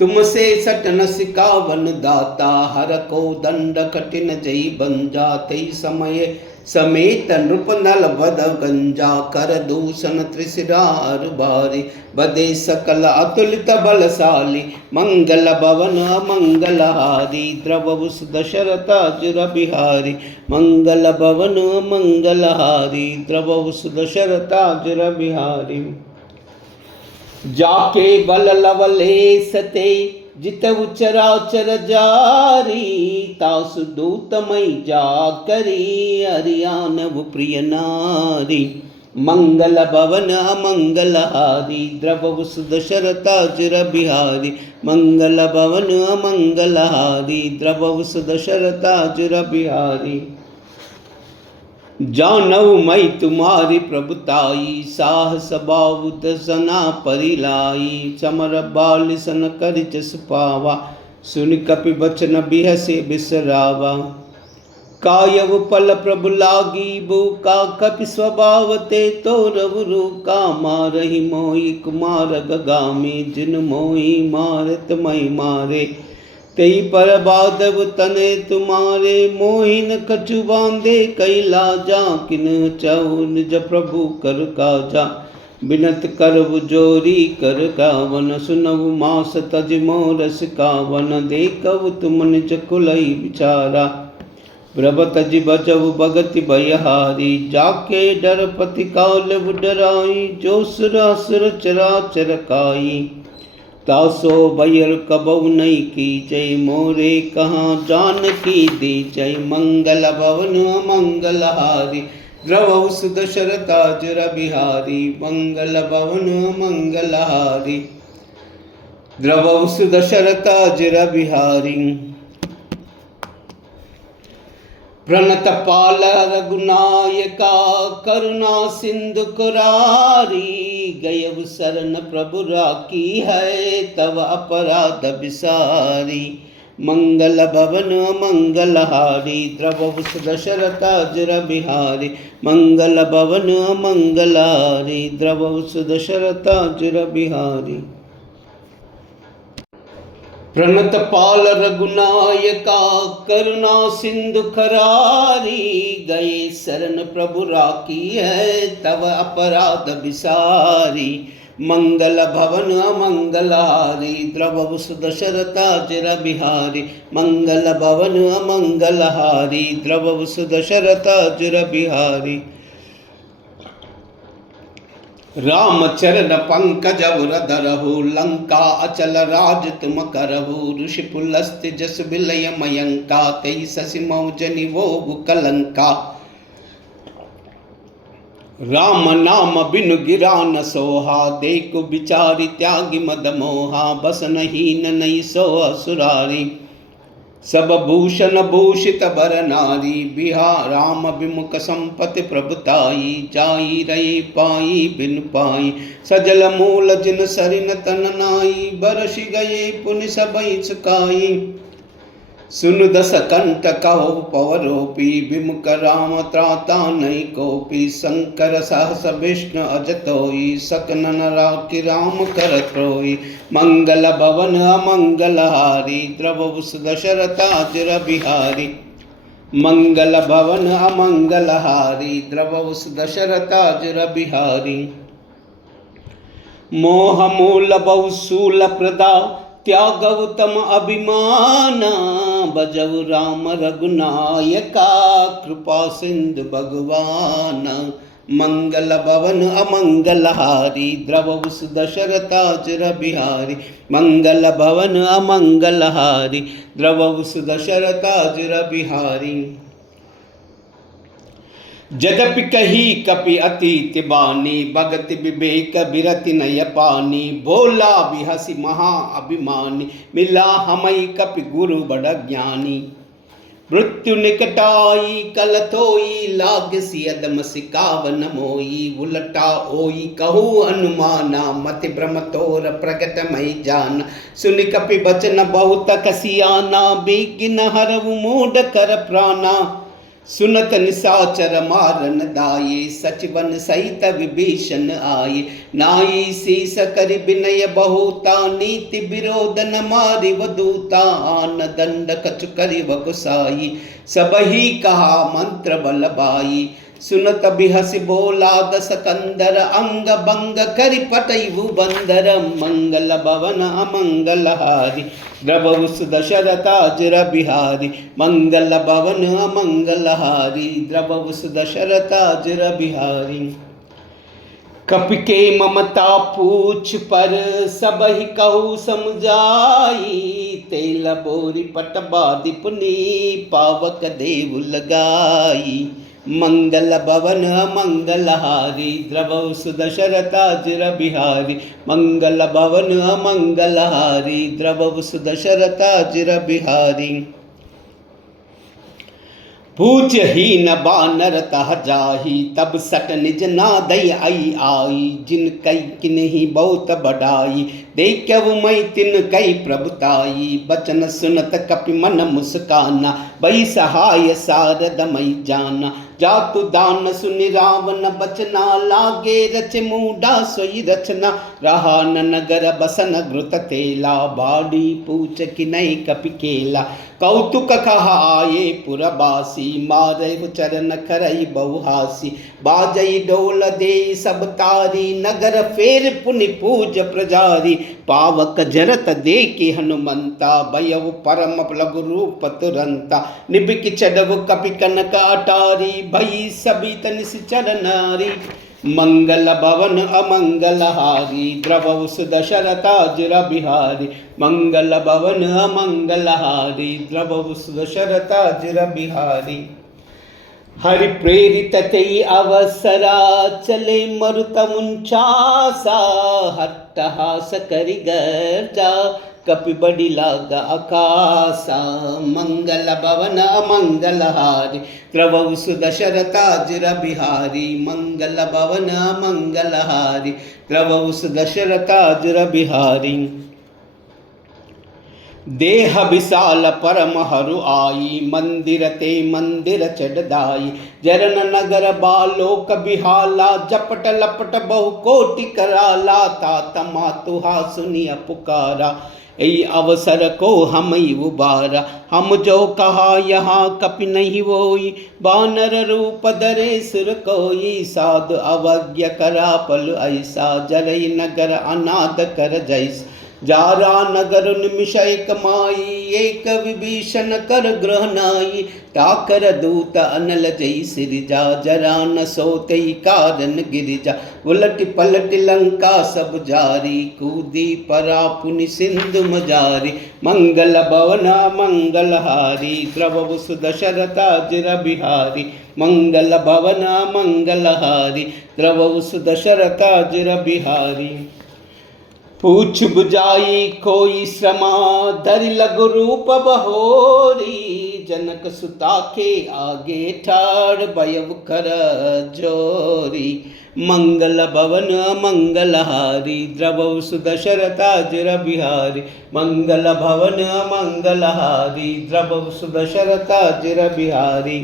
तुमसे सट न सिकावन दाता, हर को दंड कठिन जई बन जाते, समय समेत नृप नल बद गंजा, कर दूषण त्रिशिरार बारी, बदे सकल अतुलित बलशाली, मंगल भवन अमंगलहारी, द्रवहु दशरथ अजर बिहारी, मंगल भवन अमंगलहारी, द्रवहु दशरथ अजर बिहारी। जाके बल लवलेश ते, जितउ चराचर जारी, तासु दूतमय जा करी, हरियाणव प्रिय नारी, मंगल भवन अमंगलहारी, द्रवहु दशरथ अजर बिहारी, मंगल भवन अमंगलहारी, द्रवहु दशरथ अजर बिहारी। जानऊ मई तुम्हारी प्रभुताई, साहस बाहुत सना परिलाई, समर बाल सन कर जस पावा, सुन कपि बचन बिहसे बिसरावा, कायव पल प्रभु लागी भूका, कपि स्वभाव ते तोरव रूका, मारहि मोहि कुमार गगामी, जिन मोहि मारत मई मारे, तेई पर बाधव तने तुम्हारे, मोहिन कछु बांधे कैला जा, किन चाहु निज प्रभु कर काजा, बिनत करव जोरी कर कावन, सुनव मास तज मोरस कावन, देखव तुम निज कुलई विचारा, प्रभ तज बजव भगति भयहारी, जाके डर पति काल डराई, जो सुर असुर चराचर काई, तासो भयर कबऊ नहीं की जय, मोरे कहाँ जान की दी जय, मंगल भवन अमंगलहारी, द्रवहु दशरथ अजर बिहारी, मंगल भवन अमंगलहारी, द्रवहु दशरथ अजर बिहारी। प्रणत पाल रघुनायका, करुणा सिंधु कुरारी, गयव शरण प्रभु राखी है, तव अपराध बिसारी, मंगल भवन अमंगलहारी, द्रवहु दशरथ अजर बिहारी, मंगल भवन अमंगलहारी, द्रवहु दशरथ अजर बिहारी। प्रणत पाल रघुनायका, करुणा सिंधु खरारी, गए शरण प्रभु राखी है, तव अपराध बिसारी, मंगल भवन अमंगलहारी, द्रवहु दशरथ अजर बिहारी, मंगल भवन अमंगलहारी, द्रवहु दशरथ अजर बिहारी। रामचरण पंकज धरहु लंका अचल राज तुम करहु ऋषि पुलस्त जस विलय मयंका तई शशि मौजनि वो कलंका। राम नाम बिनु गिरा न सोहा देखु बिचारी त्यागी मद मोहा बसन हीन नहीं सो असुरारी सब भूषण भूषित बर नारी बिहार राम विमुख संपति प्रभुताई जाई रही पाई बिन पाई सजल मूल जिन सरिन तन नाई बरस गए पुनि सबई चुकाई सुन दस कंठ कहो पवरोपी विमुख राम त्राता नहीं कोपी शंकर सहस विष्णु अजतोई सकन राखी राम कर त्रोई मंगल भवन अमंगल हारी द्रवउस दशरथाजिर बिहारी मंगल भवन अमंगल हारी द्रवउस दशरथाजिर बिहारी मोह मूल बहुसूल प्रदा त्याग उत्तम अभिमाना बजव राम रघुनायका कृपा सिंधु भगवान मंगल भवन अमंगल हारी द्रवउस दशरथाजिर बिहारी मंगल भवन अमंगल हारी द्रवउस दशरथाजिर बिहारी जदपि कही कपि अतीत बानी भगत विवेक बिरति नय पानी भोला बिहसी महा अभिमानी मिला हमई कपि गुरु बड़ ज्ञानी मृत्यु निकटाई कल थोई लाग सियदम सिकावन मोई उलटा ओई कहू अनुमाना मति भ्रम तोर प्रकट मई जान सुनि कपि बचन बहुत कसियाना बेगिन हरऊ मूड कर प्राणा सुनत निसाचर मारन दाये सचवन सहित विभीषण आये नाई शीस करि विनय बहुता नीति विरोध न मारि वदूता आन दंड कछु करि वगुसाई सबही कहा मंत्र बल बाई सुनत बिहसि बोला दस कंदर अंग भंग करि पटैवु बंदर मंगल भवन अमंगल हारी द्रवउस दशरथाजिर बिहारी मंगल भवन अमंगल हारी द्रवउस दशरथाजिर बिहारी कपि के ममता पूछ पर सबहि कहू समझाई तेल बोरी पटबादि पुनि पावक देव लगाई मंगल भवन मंगल हारी द्रवउस दशरथाजिर बिहारी मंगल भवन मंगल हारी द्रवउस दशरथाजिर बिहारी पूछ ही न बानर तह जाही तब सट निज नादय आई आई जिन कई किन्ही बहुत बढ़ाई देखव मई तिन कई प्रभुताई बचन सुनत कपि मन मुस्काना बई सहाय सारद मई जाना जातु दान सुनि रावण बचना लागे रच मूडा सोई रचना रहा न नगर बसन घृत तेला बाड़ी पूछ कि नहीं कपि केला कौतुक कहा आये पुरबासी मारे चरण करई बहुहासी बाजई डोल दे सब तारी नगर फेर पुनि पूज प्रजारी पावक जरत दे के हनुमंता भयउ परम लघु रूप तुरंता निबिक चढ़व कपि कनक अटारी भई सभी तनिस चरनारी मंगल भवन अमंगल हारी द्रवउस दशरथाजिर बिहारी मंगल भवन अमंगल हारी द्रवउस दशरथाजिर बिहारी हरि प्रेरित तेई अवसरा चले मरुत मुंचासा हट्टहास करि गर्जा कपि बड़ी लाग आकाशा मंगल भवन अमंगल हारी द्रवउस दशरथाजिर बिहारी मंगल भवन अमंगल हारी द्रवउस दशरथाजिर बिहारी देह विशाल परम हरु आई मंदिर ते मंदिर चढ़दाई जरन नगर बालोक बिहाला जपट लपट बहु कोटि कराला तात मातुहा सुनिया पुकारा ऐ अवसर को हम उबारा हम जो कहा यहाँ कपि नहीं होई बानर रूप धरे सुर कोई साधु अवज्ञ करा पल ऐसा जरई नगर अनाद कर जैस जारा नगर निमिषय कमाई एक विभीषण कर ग्रह नाई ताकर दूत अनल जई सिरजा जरा न सोते कारण गिरिजा उलट पलट लंका सब जारी कूदी परा पुनि सिंधु मजारी मंगल भवन मंगलहारी द्रवहु सुदशरथा जिर बिहारी मंगल भवन मंगलहारी द्रवहु सुदशरथा जिर बिहारी पूछ बुझाई कोई श्रमा धरि लघु रूप बहोरी जनक सुता के आगे ठाड़ भयव कर जोरी मंगल भवन मंगलहारी द्रवहु सुदशरथा जिर बिहारी मंगल भवन मंगलहारी द्रवहु सुदशरथा जिर बिहारी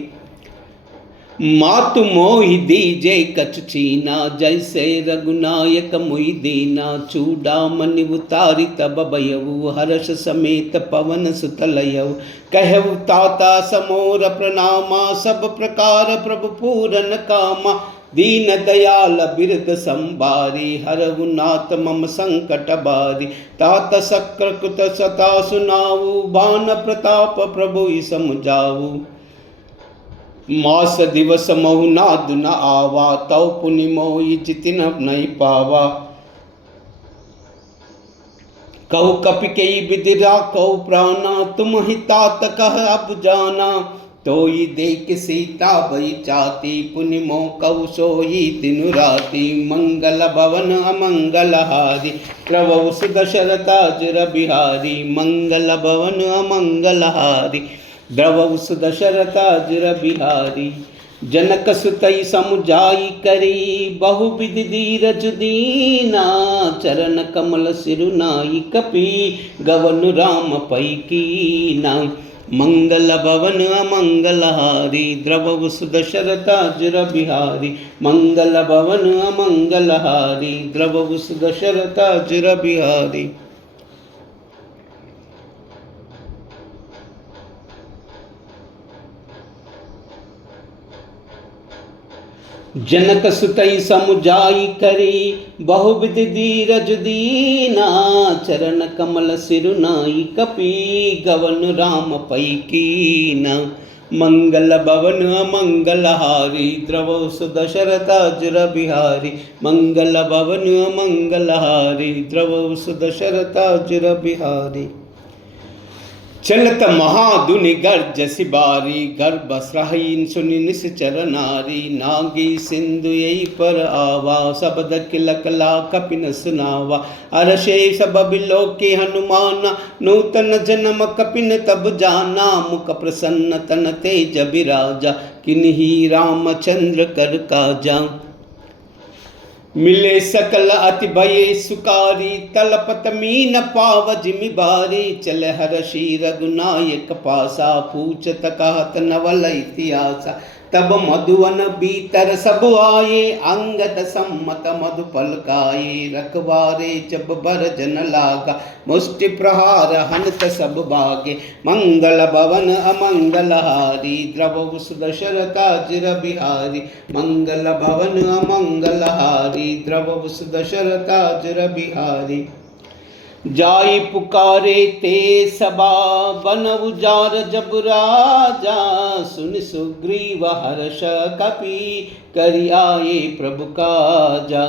मातु मोहि दीजे कछ छीना जैसे रघुनायक मुहि दीना चूड़ामणि उतारी तब भयउ हर्ष समेत पवन सुतलयउ कहु ताता समोर प्रणामा सब प्रकार प्रभु पूरन कामा दीन दयाल बिरद संभारी हरहु नाथ मम संकट बारी तात सक्र कृत सता सुनाऊ बान प्रताप प्रभु समुझाऊ मास दिवस महु नाद न आवा तव पुनि मोहि जिति नहीं पावा कहु कपि के विदिरा कहु प्राणा तुम ही तात कह अब जाना तोई देख सीता भई चाती पुनि मोह कहु सोई तिनु राती मंगल भवन अमंगलहारी द्रवहु सुदशरथा जिर बिहारी मंगल भवन अमंगलहारी द्रवहु सुदशरथा जिर बिहारी जनक सुतई समुझाई करी बहुविधि धीरज दीना चरण कमल सिरुनाई कपि गवन राम पै कीना मंगल भवन अमंगलहारी द्रवहु सुदशरथा जिर बिहारी मंगल भवन अमंगलहारी द्रवहु सुदशरथा जिर बिहारी जनक सुतई समुझाई करी बहुविधि धीरज दीना चरण कमल सिरुनाई कपि गवन राम पै कीना मंगल भवन मंगलहारी द्रवहु सुदशरथा जिर बिहारी मंगल भवन मंगलहारी द्रवहु सुदशरथा जिर बिहारी चलत महाधुनि गर्ज सिबारी गर्भ स्राहीन सुनि निश्चर नारी नागी सिंधु यही पर आवा शब्द किलकला कपिन सुनावा अरशे सब बिलोके हनुमाना नूतन जन्म कपिन तब जाना मुख प्रसन्न तन तेज बिराजा किन्ही रामचंद्र कर काजा मिले सकल अति भये सुकारी तलपत मीन पाव जिमि बारी चल हर्षि रघुनायक पासा पूछत कहत नवल इतिहासा तब मधुवन भीतर सब आए अंगद सम्मत मधु पलकाए रखवारे जब बरजन लागा मुष्टि प्रहार हनत सब भागे मंगल भवन अमंगलहारी द्रवहु सुदशरथा जिर बिहारी मंगल भवन अमंगलहारी द्रवहु सुदशरथा जिर बिहारी जाई पुकारे ते सबा बन उजार जब राजा सुन सुग्रीव हर्ष कपि करि आए प्रभु काजा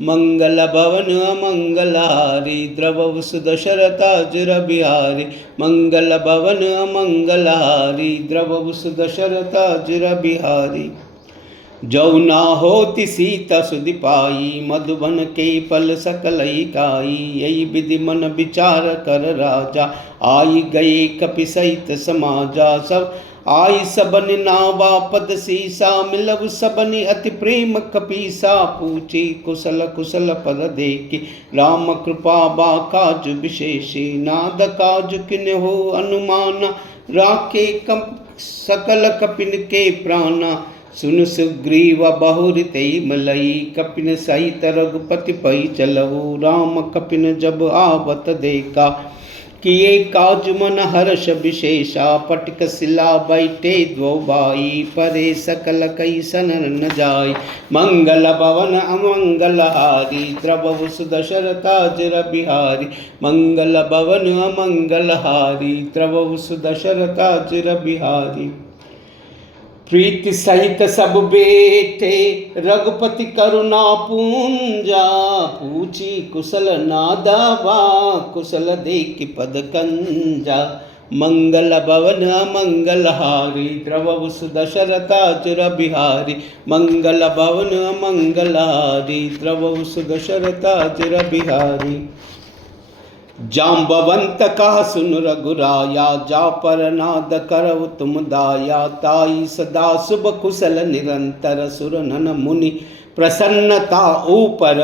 मंगल भवन अमंगलहारी द्रवहु सुदशरथा जिर बिहारी मंगल भवन अमंगलहारी द्रवहु सुदशरथा जिर बिहारी जौ ना होति सीता सुधि पाई मधुबन के पल सकलई काई यही विधि मन विचार कर राजा आई गए कपि सहित समाजा सब आई सबनि नावा पद सीसा मिलव सबनि अति प्रेम कपीसा पूछी कुशल कुशल पद देखी राम कृपा बा काज विशेषी नाद काज किन हो अनुमान राखे कंप सकल कपिन के प्राणा सुन सुग्रीव बहुरि तेई मलई कपिन सहित रघुपति पै चलऊ राम कपिन जब आवत देखा किए काज मन हर्ष विशेषा, पटक शिला बैठे द्वौ भाई, परे सकल कई सनन न जाय। मंगल भवन अमंगल हारी, द्रवहु सुदशरथाजिर बिहारी। मंगल भवन अमंगल हारी, द्रवहु सुदशरथाजिर बिहारी। प्रीति सहित सब बेटे, रघुपति करुणा पूंजा, पूछी कुशल नादावा, कुशल देखि पद कंजा। मंगल भवन अमंगल हारी, द्रवहु सुदशरथाजिर बिहारी। मंगल भवन अमंगल हारी, द्रवहु सुदशरथाजिर बिहारी। जाम्बवंत कहा सुन रघुराया, जा पर नाद करव तुम दाया। ताई सदा शुभ कुशल निरंतर, सुर नन मुनि प्रसन्नता ऊपर।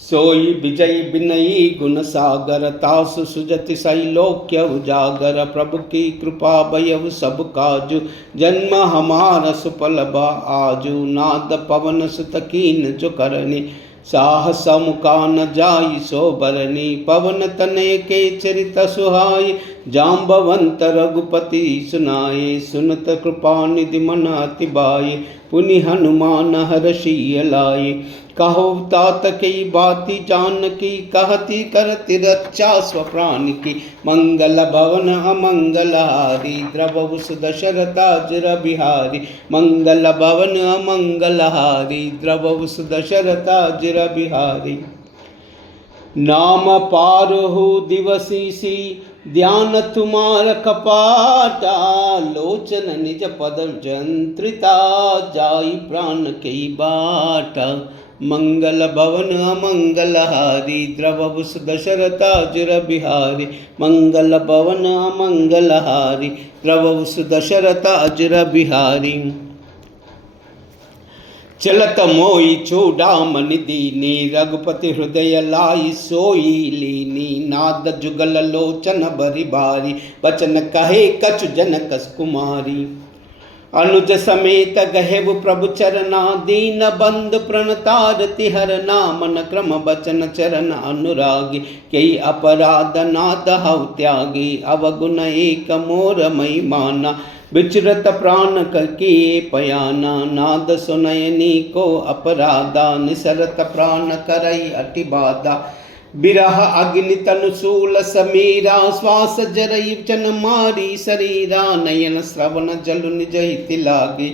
सोई विजय विनयी गुण सागर, तासु सुजति सैलोक्य उजागर। प्रभु की कृपा भयउ सब काजु, जन्म हमारा सुफल बा आजु। नाद पवन सुत कीन जो करनी, साहस मुका न जाई सो बरनी। पवन तनय के चरित सुहाई, जाम्बवंत रघुपति सुनाए। सुनत कृपा निधि मन अति बाई, पुनि हनुमान हर्षि लाए। कहो तात कई बाती जानकी, कहती करती रक्षा स्वप्राण की। मंगल भवन अमंगल हारी, द्रवहु सुदशरथाजिर बिहारी। मंगल भवन अमंगल हारी, द्रवहु सुदशरथाजिर बिहारी। नाम पारहु दिवसीसी, ध्यान तुम्हार कपाटा। लोचन निज पद जंत्रिता, जाई प्राण कई बाटा। मंगल भवन अमंगल हारी, द्रवहु सुदशरथाजिर बिहारी। मंगल भवन अमंगल हारी, द्रवहु सुदशरथाजिर बिहारी। चलत मोई चूड़ामणि दीनी, रघुपति हृदय लाई सोई लीनी। नाद जुगल लोचन बरि भारी, बचन कहे कछु जनक कुमारी। अनुज समेत गहेव प्रभु चरना, दीन बंधु प्रणतारति हरना। मन क्रम बचन चरण अनुरागी, कई अपराध नाथ हव त्यागी। अवगुण एक मोर मई माना, विचरत प्राण किए पयाना। नाद सुनयनी को अपराधा, निसरत प्राण करई अति बाधा। बिरह अग्नि तनुशूल समीरा, श्वास जरई चन मारी शरीरा। नयन श्रवण जलु निज हिति लागी,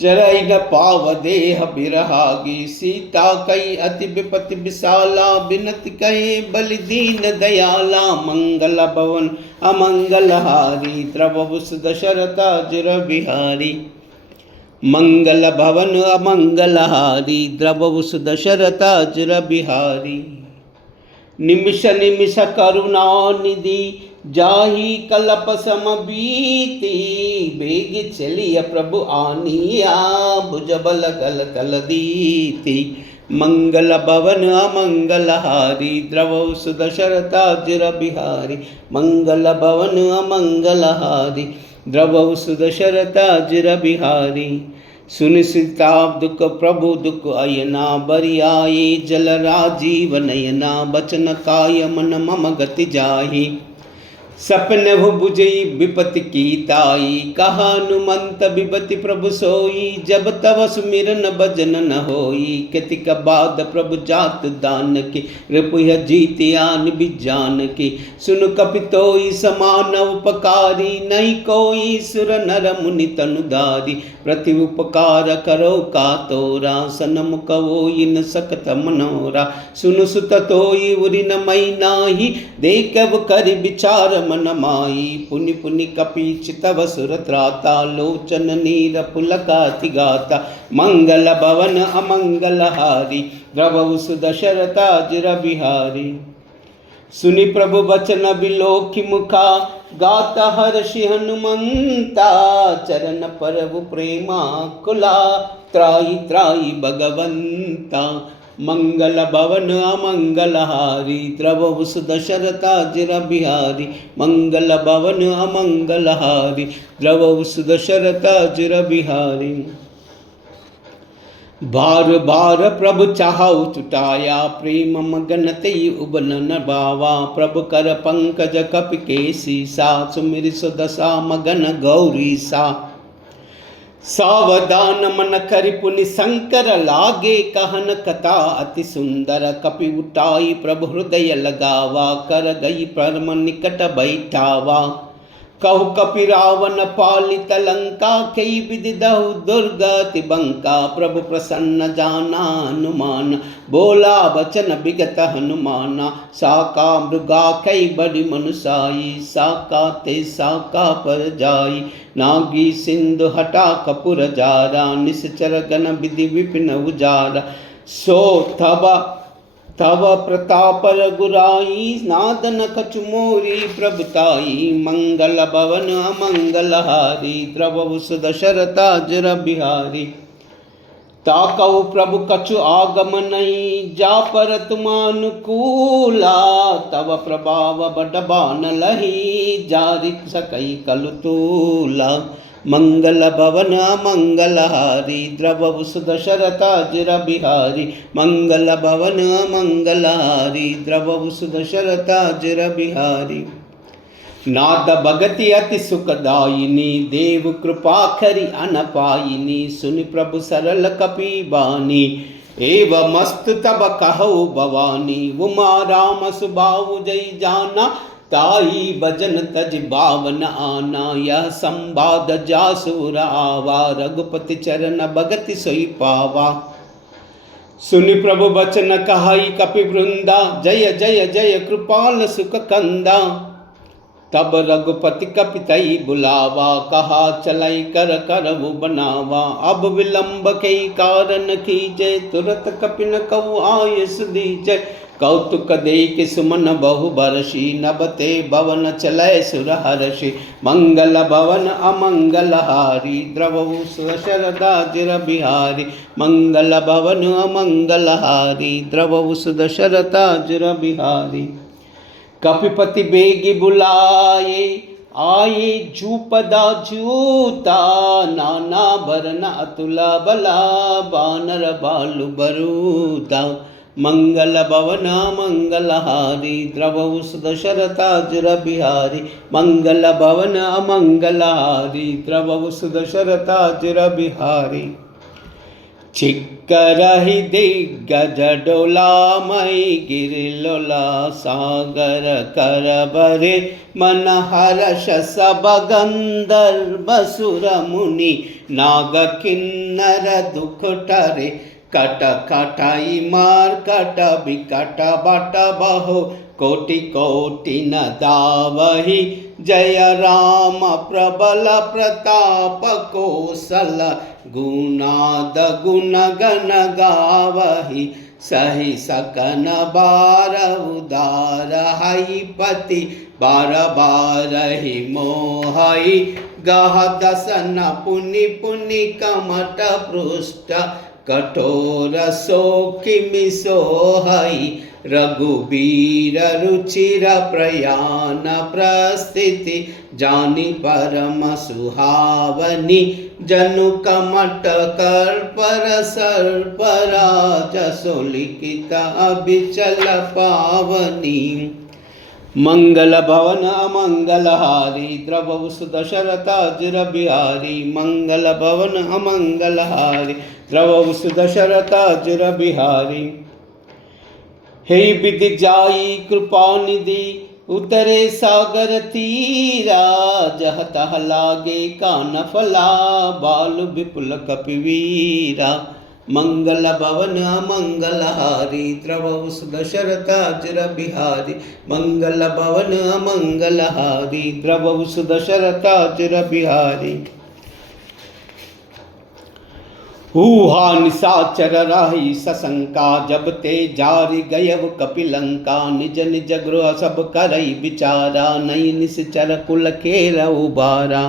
जरई न पाव देह बिरहागी। सीता कई अति विपति विशाला, बिनति कहे बलि दीन दयाला। मंगल भवन अमंगल हारी, द्रवहु सुदशरथाजिर बिहारी। मंगल भवन अमंगल हारी, द्रवहु सुदशरथाजिर बिहारी। निमिष निमिष करुणा निधि, जाहि कलप सम बीती। बेग चलिय प्रभु आनिया, भुज बल गल कल दीति। मंगल भवन अमंगल हारी, द्रवहु सुदशरथाजिर बिहारी। मंगल भवन अमंगल हारी, द्रवहु सुदशरथाजिर बिहारी। सुनि सिताप दुख प्रभु दुख अयना, बरियाए जल राजीव नयना। बचन काय मन मम गति जाहि, सपन बुझई विपति की ताई। कहा हनुमंत विपति प्रभु सोई, जब तब सुमिरन भजन न होई। कतिक बाद प्रभु जात दान के, रिपुह जीति आन बिजान के। सुन कपितोई समान उपकारी, नहीं कोई सुर नर मुनि तनुधारी। प्रति उपकार करो का तोरा, सनमुख होई न सकत मनोरा। सुनु सुत तोई उरि न मई नाही, देखब कर विचार मन माई। पुनि पुनि कपि चितव सुर त्राता, लोचन नीर पुलकाति गाता। मंगल भवन अमंगल हारी, द्रवहु सुदशरथाजिर बिहारी। सुनि प्रभु बचन बिलोकि मुखा, गाता हर्षि हनुमंता। चरण परवु प्रेमा कुला, त्राहि त्राहि भगवंता। मंगल भवन अमंगल हारी, द्रवहु सुदशरथाजिर बिहारी। मंगल भवन अमंगल हारी, द्रवहु सुदशरथाजिर बिहारी। बार बार प्रभु चाहु चुटाया, प्रेम मगन तेई उबन न बावा। प्रभु कर पंकज कपि केसी सा, सुमिर सुदशा मगन गौरी सा। सावधान मन करि पुनि शंकर लागे, कहन कथा अति सुंदर। कपि उठाई प्रभु हृदय लगावा, कर गई परम निकट बैठावा। कहु कपि रावण पालित लंका, कई विधि दहु दुर्गति बंका। प्रभु प्रसन्न जाना हनुमान, बोला वचन विगत हनुमाना। साका मृगा कई बड़ी मनुसाई, साका ते साका पर जाई। नागी सिंधु हटा कपूर जारा, निश्चर गण विधि विपिन उजारा। सो तव प्रताप रघुराई, नादन कछु मोरी प्रभुताई। मंगल भवन अमंगल हारी, द्रवहु सुदशरथ अजर बिहारी। ताकहु प्रभु कछु आगम नहीं, जा पर तुम अनुकूला। तव प्रभाव बड़ बान लही, जारिक सकई कलु तूला। मंगल भवन मंगल हारी, द्रवहु सुदशरथ अजर बिहारी। मंगल भवन मंगल हारी, द्रवहु सुदशरथ अजर बिहारी। नाद भगति अति सुखदायिनी, देव कृपा खरी अनपायिनी। सुनि प्रभु सरल कपि बानी, एव मस्त तब कहु भवानी। उमा राम सुबाहु जय जाना, ताई भजन तज बावन आना। यह संवाद जासुर आवा, रघुपति चरण भगति सोई पावा। सुनि प्रभु बचन कहाई कपि वृंदा, जय जय जय कृपाल सुख कंदा। तब रघुपति कपि तई बुलावा, कहा चलाई कर करहु बनावा। अब विलंब के कारण कीजय, तुरत कपि न कहु आयस दीजय। कौतुक देख सुमन बहु बरसी, नबते भवन चलय सुर हर्षि। मंगल भवन अमंगल हारी, द्रवहु सुदशरथ अजर बिहारी। मंगल भवन अमंगल हारी, द्रवहु सुदशरथ अजर बिहारी। कपिपति बेगी बुलाए, आए जूपदा जूता। नाना भरन अतुला बला, बानर बालु बरूदा। मंगल भवन मंगल हारी, द्रवहु सुदशरथ अजर बिहारी। मंगल भवन अमंगल हारी, द्रवहु सुदशरथ अजर बिहारी। चिक्करहि दिग्गज डोला, मई गिरिलोला सागर कर बरे। मन हर्ष सब गंधर्व सुर मुनि, नाग किन्नर दुख टरे। कट कटाई मार कट बिकट बट बहु, कोटि कोटि न दावहि। जय राम प्रबल प्रताप कौशल, गुणाद गुण गण गावहि। सही सकन बार उदार, हई पति बार बार ही मोहई। गह दसन पुनि पुनि कमट पृष्ठ, कठोर सो किमि सोहई। रघुबीर रुचिर प्रयाण प्रस्थिति, जानी परम सुहावनी। जनु कमट कर्पर सर्पराज, सोलिखित अभिचल पावनी। मंगल भवन अमंगल हारी, द्रवहु सुदशरथ अजर बिहारी। मंगल भवन अमंगल हारी, द्रवहु सुदशरथ अजर बिहारी। हे विधि जाई कृपा निधि, उतरे सागर तीरा। जह तह लागे कान फला, बालु विपुल कपिवीरा। मंगल भवन अमंगल हारी, द्रवहु सुदशरथ अजर बिहारी। मंगल भवन अमंगल हारी, द्रवहु सुदशरथ अजर बिहारी। हुआ निशाचर राही सशंका, जब ते जारि गयव कपिलंका। निज निज गृह सब करई विचारा, नई निश्चर कुल केर उबारा।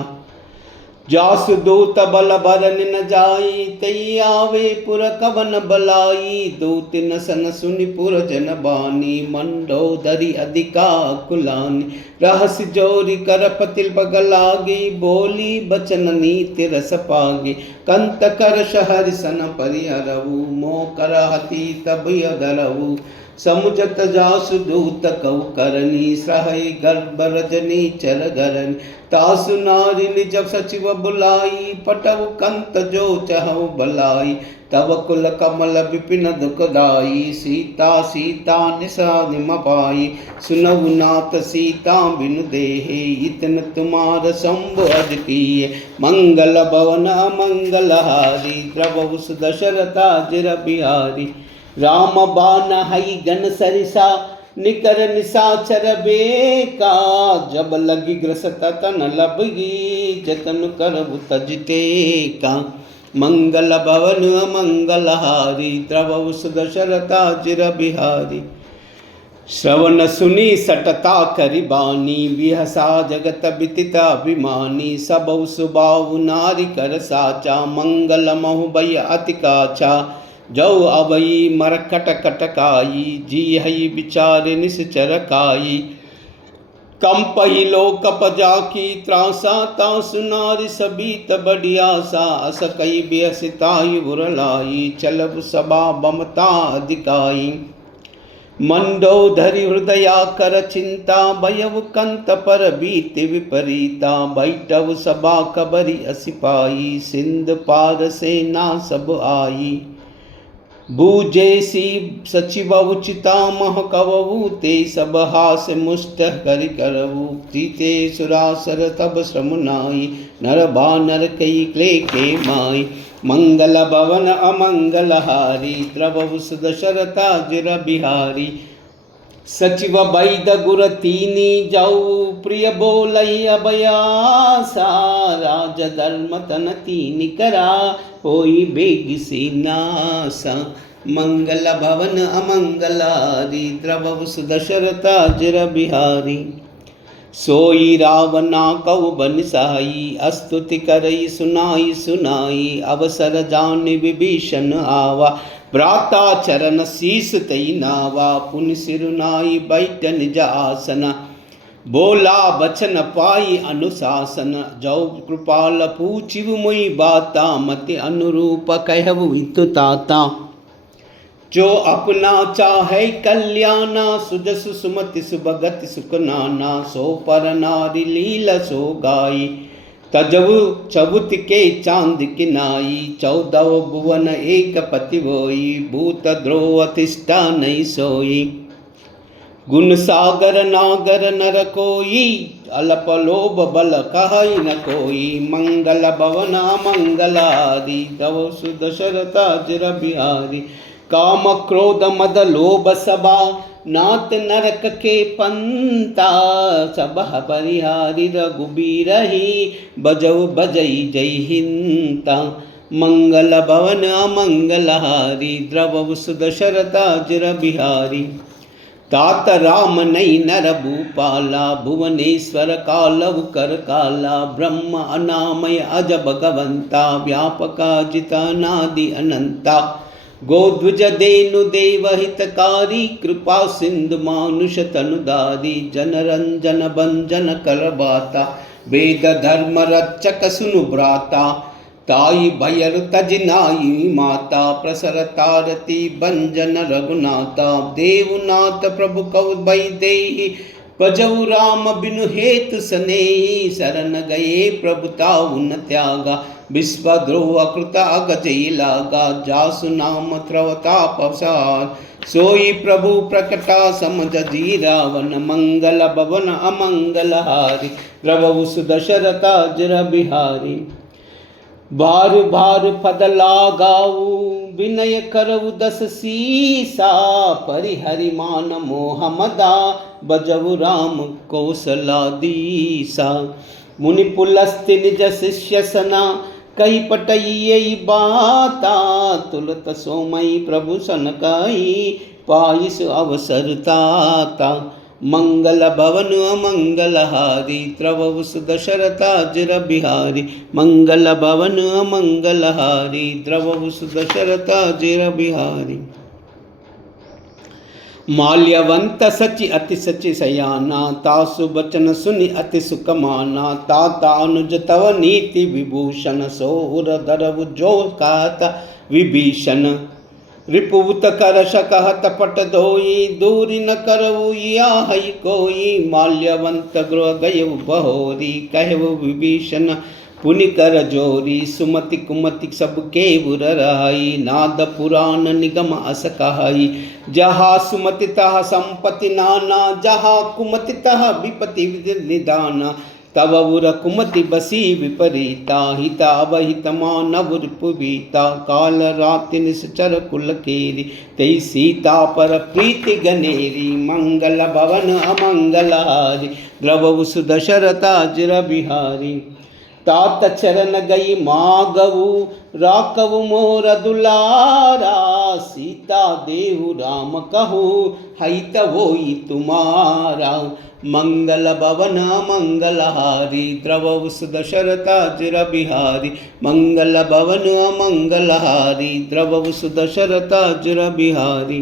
जासु दूत बल भरन न जाई, तई आवे पुर कवन बलाई। दूत न सन सुनि पुर जन बानी, मंडोदरी अधिका कुलानी। रहस्य जोरी कर पतिल बगलागी, बोली बचन नीति रस पागी। कंत कर शहर सन परिहरऊ, मोह कर हति तब यगरऊ। समुझत जासु दूत कऊ करनी, सहाय गर्भ रजनी चर गरनी। तासु नारी निज सचिव बुलाई, पटव कंत जो चहु बलाई। तब कुल कमल विपिन दुखदाई, सीता सीता निशा निम पाई। सुनहु नाथ सीता बिनु देहे, इतन तुम्हार शंभु अज किए। मंगल भवन अमंगल हारी, द्रवहु दशरथा जिर बिहारी। राम बान हई गन सरिसा, निकर निशाचर बेका। जब लगी ग्रसत तन लबगी, जतन करबु तजते का। मंगल भवन अमंगल हारी, द्रवहु दशरथा जिर बिहारी। श्रवण सुनी सटता करिबानी, बिहसा जगत बिदित अभिमानी। सबउ सुबाहु नारी कर साचा, मंगल महु भय अति काछा। जो अवई मरकट कटकाई, जी हई विचार निश्चर काई। कंपही लोक पजा की त्रासा, तासु नारी सबीत बढ़ियासा। अस कई बेसिताई बुरलाई, चलब सबा बमता अधिकाई। मंडोदरी हृदया कर चिंता, भयउ कंत पर बीत विपरीता। बैठव सभा कबरी असिपाई, सिंध पार सेना सब आई। बूझे सी सचिव उचिता मह कवऊ, ते सब हास मुष्ट करि करऊ। तीते सुरासर तब श्रम नाई, नर बानर कई क्ले के माई। मंगल भवन अमंगल हारी, द्रवहु दशरथा जिर बिहारी। सचिव वैद गुर तीनी जाऊ, प्रिय बोलई अभयासा। राज धर्म तन तीन करा, होई बेग से नासा। मंगल भवन अमंगल हारी, द्रवहु दशरथा जिर बिहारी। सोई रावना कऊ बन साई, स्तुति करई सुनाई सुनाई। अवसर जान विभीषण आवा, भ्राता चरण शीस तई नावा। पुनि सिरुनाई बैठ निज आसना, बोला बचन पाई अनुशासन। जो कृपाल पूछिव मुई बाता, मति अनुरूप कहु हितु ताता। जो अपना चाहे कल्याणा, सुजसु सुमति सुभगति सुख नाना। सो पर नारी लीला सो गाई, तजवु चबुत के चांद किनाई। 14 भुवन एक पति होई, भूत द्रोह अतिष्ठा नहीं सोई। गुण सागर नागर नर कोई, अल्प लोभ बल कहई न कोई। मंगल भवन मंगल हारी, द्रवहु दशरथा जिर बिहारी। काम क्रोध मद लोभ सबा, नाथ नरक के पंता। सब परिहारी रघुबीर ही, बजऊ बजई जय हिंता। मंगल भवन अमंगल हारी, द्रवहु दशरथा जिर बिहारी। तात राम नई नर भूपाला, भुवनेश्वर कालव कर काला। ब्रह्म अनामय अज भगवंता, व्यापका जिता नादि अनंता। गोध्वज देनु देव हितकारी, कृपा सिंधु मानुष तनुदारी। जनरंजन भंजन करबाता, वेद धर्म रक्षक सुनु भ्राता। ताई भयर तज नाई माता, प्रसर तारती भंजन रघुनाथा। देवनाथ प्रभु कव भई देहि, भजऊ राम बिनु हेतु सनेहि। शरण गए प्रभु ताऊ न त्यागा, विश्वद्रोह कृत अगजई लागा। जासु नाम त्रवता पसार, सोई प्रभु प्रकटा समझ जी रावण। मंगल भवन अमंगल हारी, द्रवहु दशरथा जिर बिहारी। बार बार पद लागाऊ, विनय करऊ दस सीसा। परिहरि मान मोह मदा, बजऊ राम कौशलादीसा। मुनि पुलस्त्य निज शिष्य सना, कही पटई बाता। तुलत सोमई प्रभु सनकाई, पाइस अवसर ताता। मंगल भवन अमंगलहारी द्रवहु सुदशरथाजिर बिहारी। मंगल भवन अमंगलहारी द्रवहु सुदशरथाजिर बिहारी। माल्यवंत सचि अति सचि सयाना तासु बचन सुनि अति सुख माना। ताता अनुज तव नीति विभूषण सोर दरव जो कहत विभीषण। रिपुत कर सकहत पट धोई दूरी न करऊ या हई कोई। माल्यवंत गृह गय बहोरी कहव विभीषण पुनि कर जोरी। सुमति कुमति सब के बुर रहाई नाद पुराण निगम अस कहाई। जहाँ सुमति तह संपत्ति नाना जहाँ कुमति तह विपति निदाना। तब उर कुमति बसी विपरीता हिता अवहित मानव रिपुबीता। काल राति निश्चर कुल केरी तई सीता पर प्रीति गनेरी। मंगल भवन अमंगलहारी द्रवहु सुदशरथाजिर बिहारी। तात चरण गई मागवु राकवु मोर दुलारा। सीता देहु राम कहु हित होई तुम्हारा। मंगल भवन अमंगलहारी द्रवहु सुदशरथाजिर बिहारी। मंगल भवन अमंगलहारी द्रवहु सुदशरथाजिर बिहारी।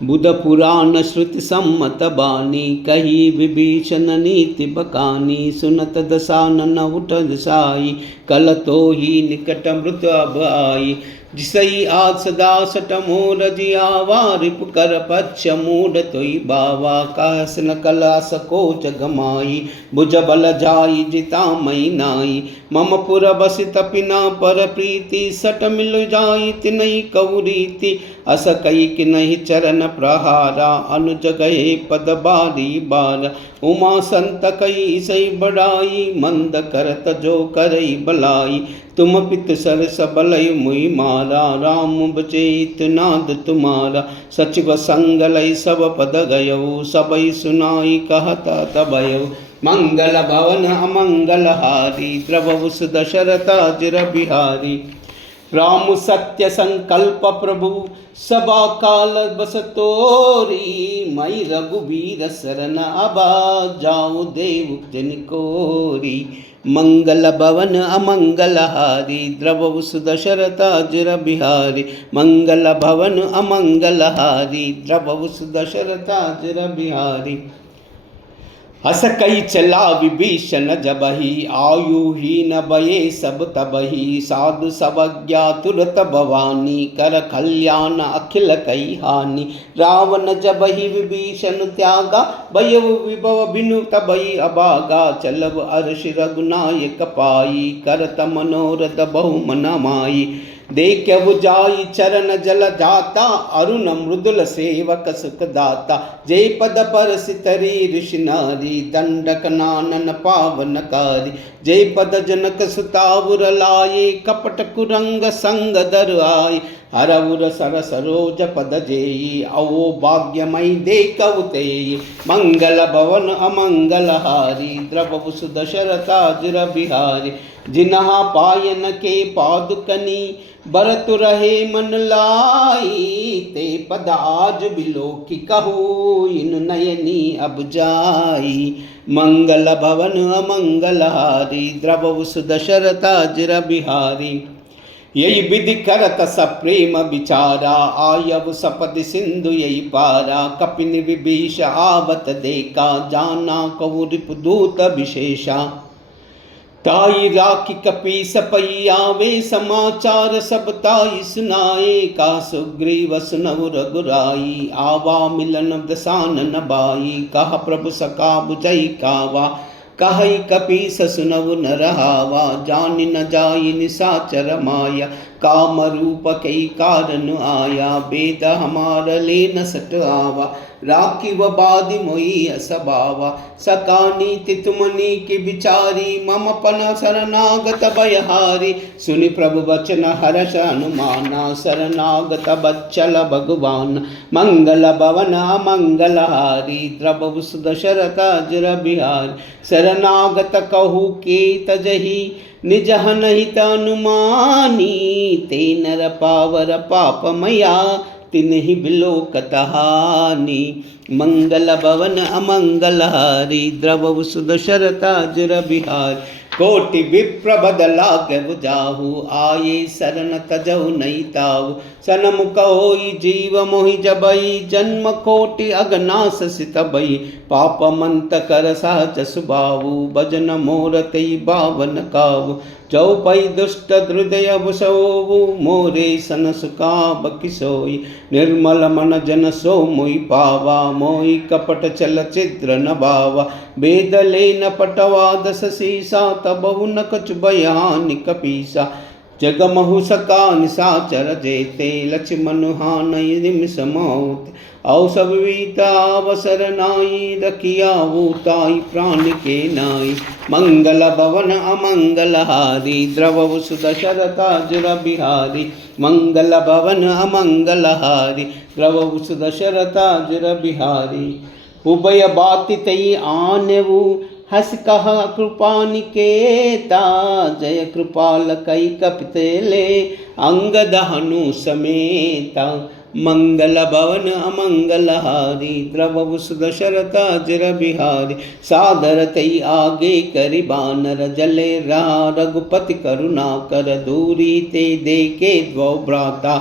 बुध पुराण श्रुति सम्मत बानी कही विभीषण नीति बकानी। सुनत दसानन उठ दसाई कल तो ही निकट मृत अब आई। जिसई आज सदा सट मोर जियावा रिपु कर पक्ष मूड तोई बावा। कहस न कला सको जगमाई भुज बल जाई जिता मई नाई। मम पुर बस तपिना पर प्रीति सट मिल जाई तिनई कौरीति। अस कई कि नहीं चरण प्रहारा अनुज गए पद बारी बार। उमा संत कई सई बढ़ाई मंद करत जो करई बलाई। तुम पित सरस बलय मुई मारा राम बचेत नाद तुम्हारा। सचिव संग लय सब पद गयऊ सबई सुनाई कहता तबयऊ। मंगल भवन अमंगलहारी द्रवहु सुदशरथाजिर बिहारी। राम सत्य संकल्प प्रभु सबा काल बस तोरी। मई रघुबीर शरण अबा जाऊं देव जन कोरी। मंगल भवन अमंगलहारी द्रवहु सुदशरथाजिर बिहारी। मंगल भवन अमंगलहारी द्रवहु सुदशरथाजिर बिहारी। हस कई चला विभीषण जबहि आयु हीन भये सब तबहि। साधु सबज्ञा तुरत भवानी कर कल्याण अखिल कई हानि। रावण जबहि विभीषण त्यागा भयउ विभव बिनु तबहि अभागा। चलब अर्ष रघुनायक पाई करत मनोरथ बहु मन माई। देखु जाई चरण जल जाता अरुण मृदुल सेवक सुख दाता। जय पद पर सितरी ऋषि नारी दंडक नानन पावनकारी। जय पद जनक सुतावुर लाये कपट कुरंग संग दर आय। हरउर सर सरोज पद जेई अवो भाग्यमयी देखउ तेई। मंगल भवन अमंगलहारी द्रवहु सुदशरथाजिर बिहारी। जिन्हा पायन के पादुकनी बरतु रहे मन लाई। ते पद आज बिलोकी कहू इन नयनी अब जाई। मंगल भवन अमंगलहारी द्रवहु सुदशरथाजिर बिहारी। यही विधि करत सप्रेम विचारा आयव सपद सिंधु यही पारा। कपिन विभीष आवत देखा जाना कहु रिपुदूत विशेषा। ताई राखी कपि सपई आवे समाचार सब ताई सुनाए। का सुग्रीव सुनउ रघुराई आवा मिलन दसानन बाई। कहा प्रभु सका बुझई कावा कहई कपीस सुनउ न रहावा। जानि न जाई निसाचर माया काम रूप कई कारण आया। वेद हमार ले न सट आवा राखी व बादि मोई असबावा। सकानी तितुमनी की बिचारी मम पन शरणागत भयहारी। सुनि प्रभु वचन हर्ष हनुमाना शरणागत बच्चल भगवान। मंगल भवन मंगलहारी द्रवहु सुदशरथाजिर बिहारी। शरणागत कहू के तजहि निज हनहित अनुमानी। ते नर पावर पाप मया तिन्हि बिलोकतहानी। मंगल भवन अमंगलहारी द्रवहु सुदशरथाजिर बिहारी। कोटि विप्र बदलाग बुझाहु आये शरण तजहु नहीं ताहु। सनमुख होई जीव मोहि जबई जन्म कोटि अगनास सितबई। पाप मंत कर सहज सुबाहु भजन मोर तई बावन काहु। जो पई दुष्ट हृदय बुसोहु मोरे सन सुकाब किसोई। निर्मल मन जन सो मोहि पावा मोहि कपट चल चिद्र न भावा। वेद ले न पटवा दस सीसा तबहु न कछु बयान कपीसा। जगमहु सका निशाचर जेते लक्ष्मण हानि निमिष मौत। औसव वीता अवसर नाई रखिया ताई प्राण के नाई। मंगल भवन अमंगलहारी द्रवहु सुदशरथाजिर बिहारी। मंगल भवन अमंगलहारी द्रवहु सुदशरथाजिर बिहारी। उभय बाति तई आनेवु हस कहा कृपा निकेता। जय कृपाल कई कपितेले अंगद हनु समेता। मंगल भवन अमंगलहारी द्रवहु सुदशरथाजिर बिहारी। सादर तई आगे करि बानर जले रा रघुपति करुणा कर दूरी ते देखे द्वौ भ्राता।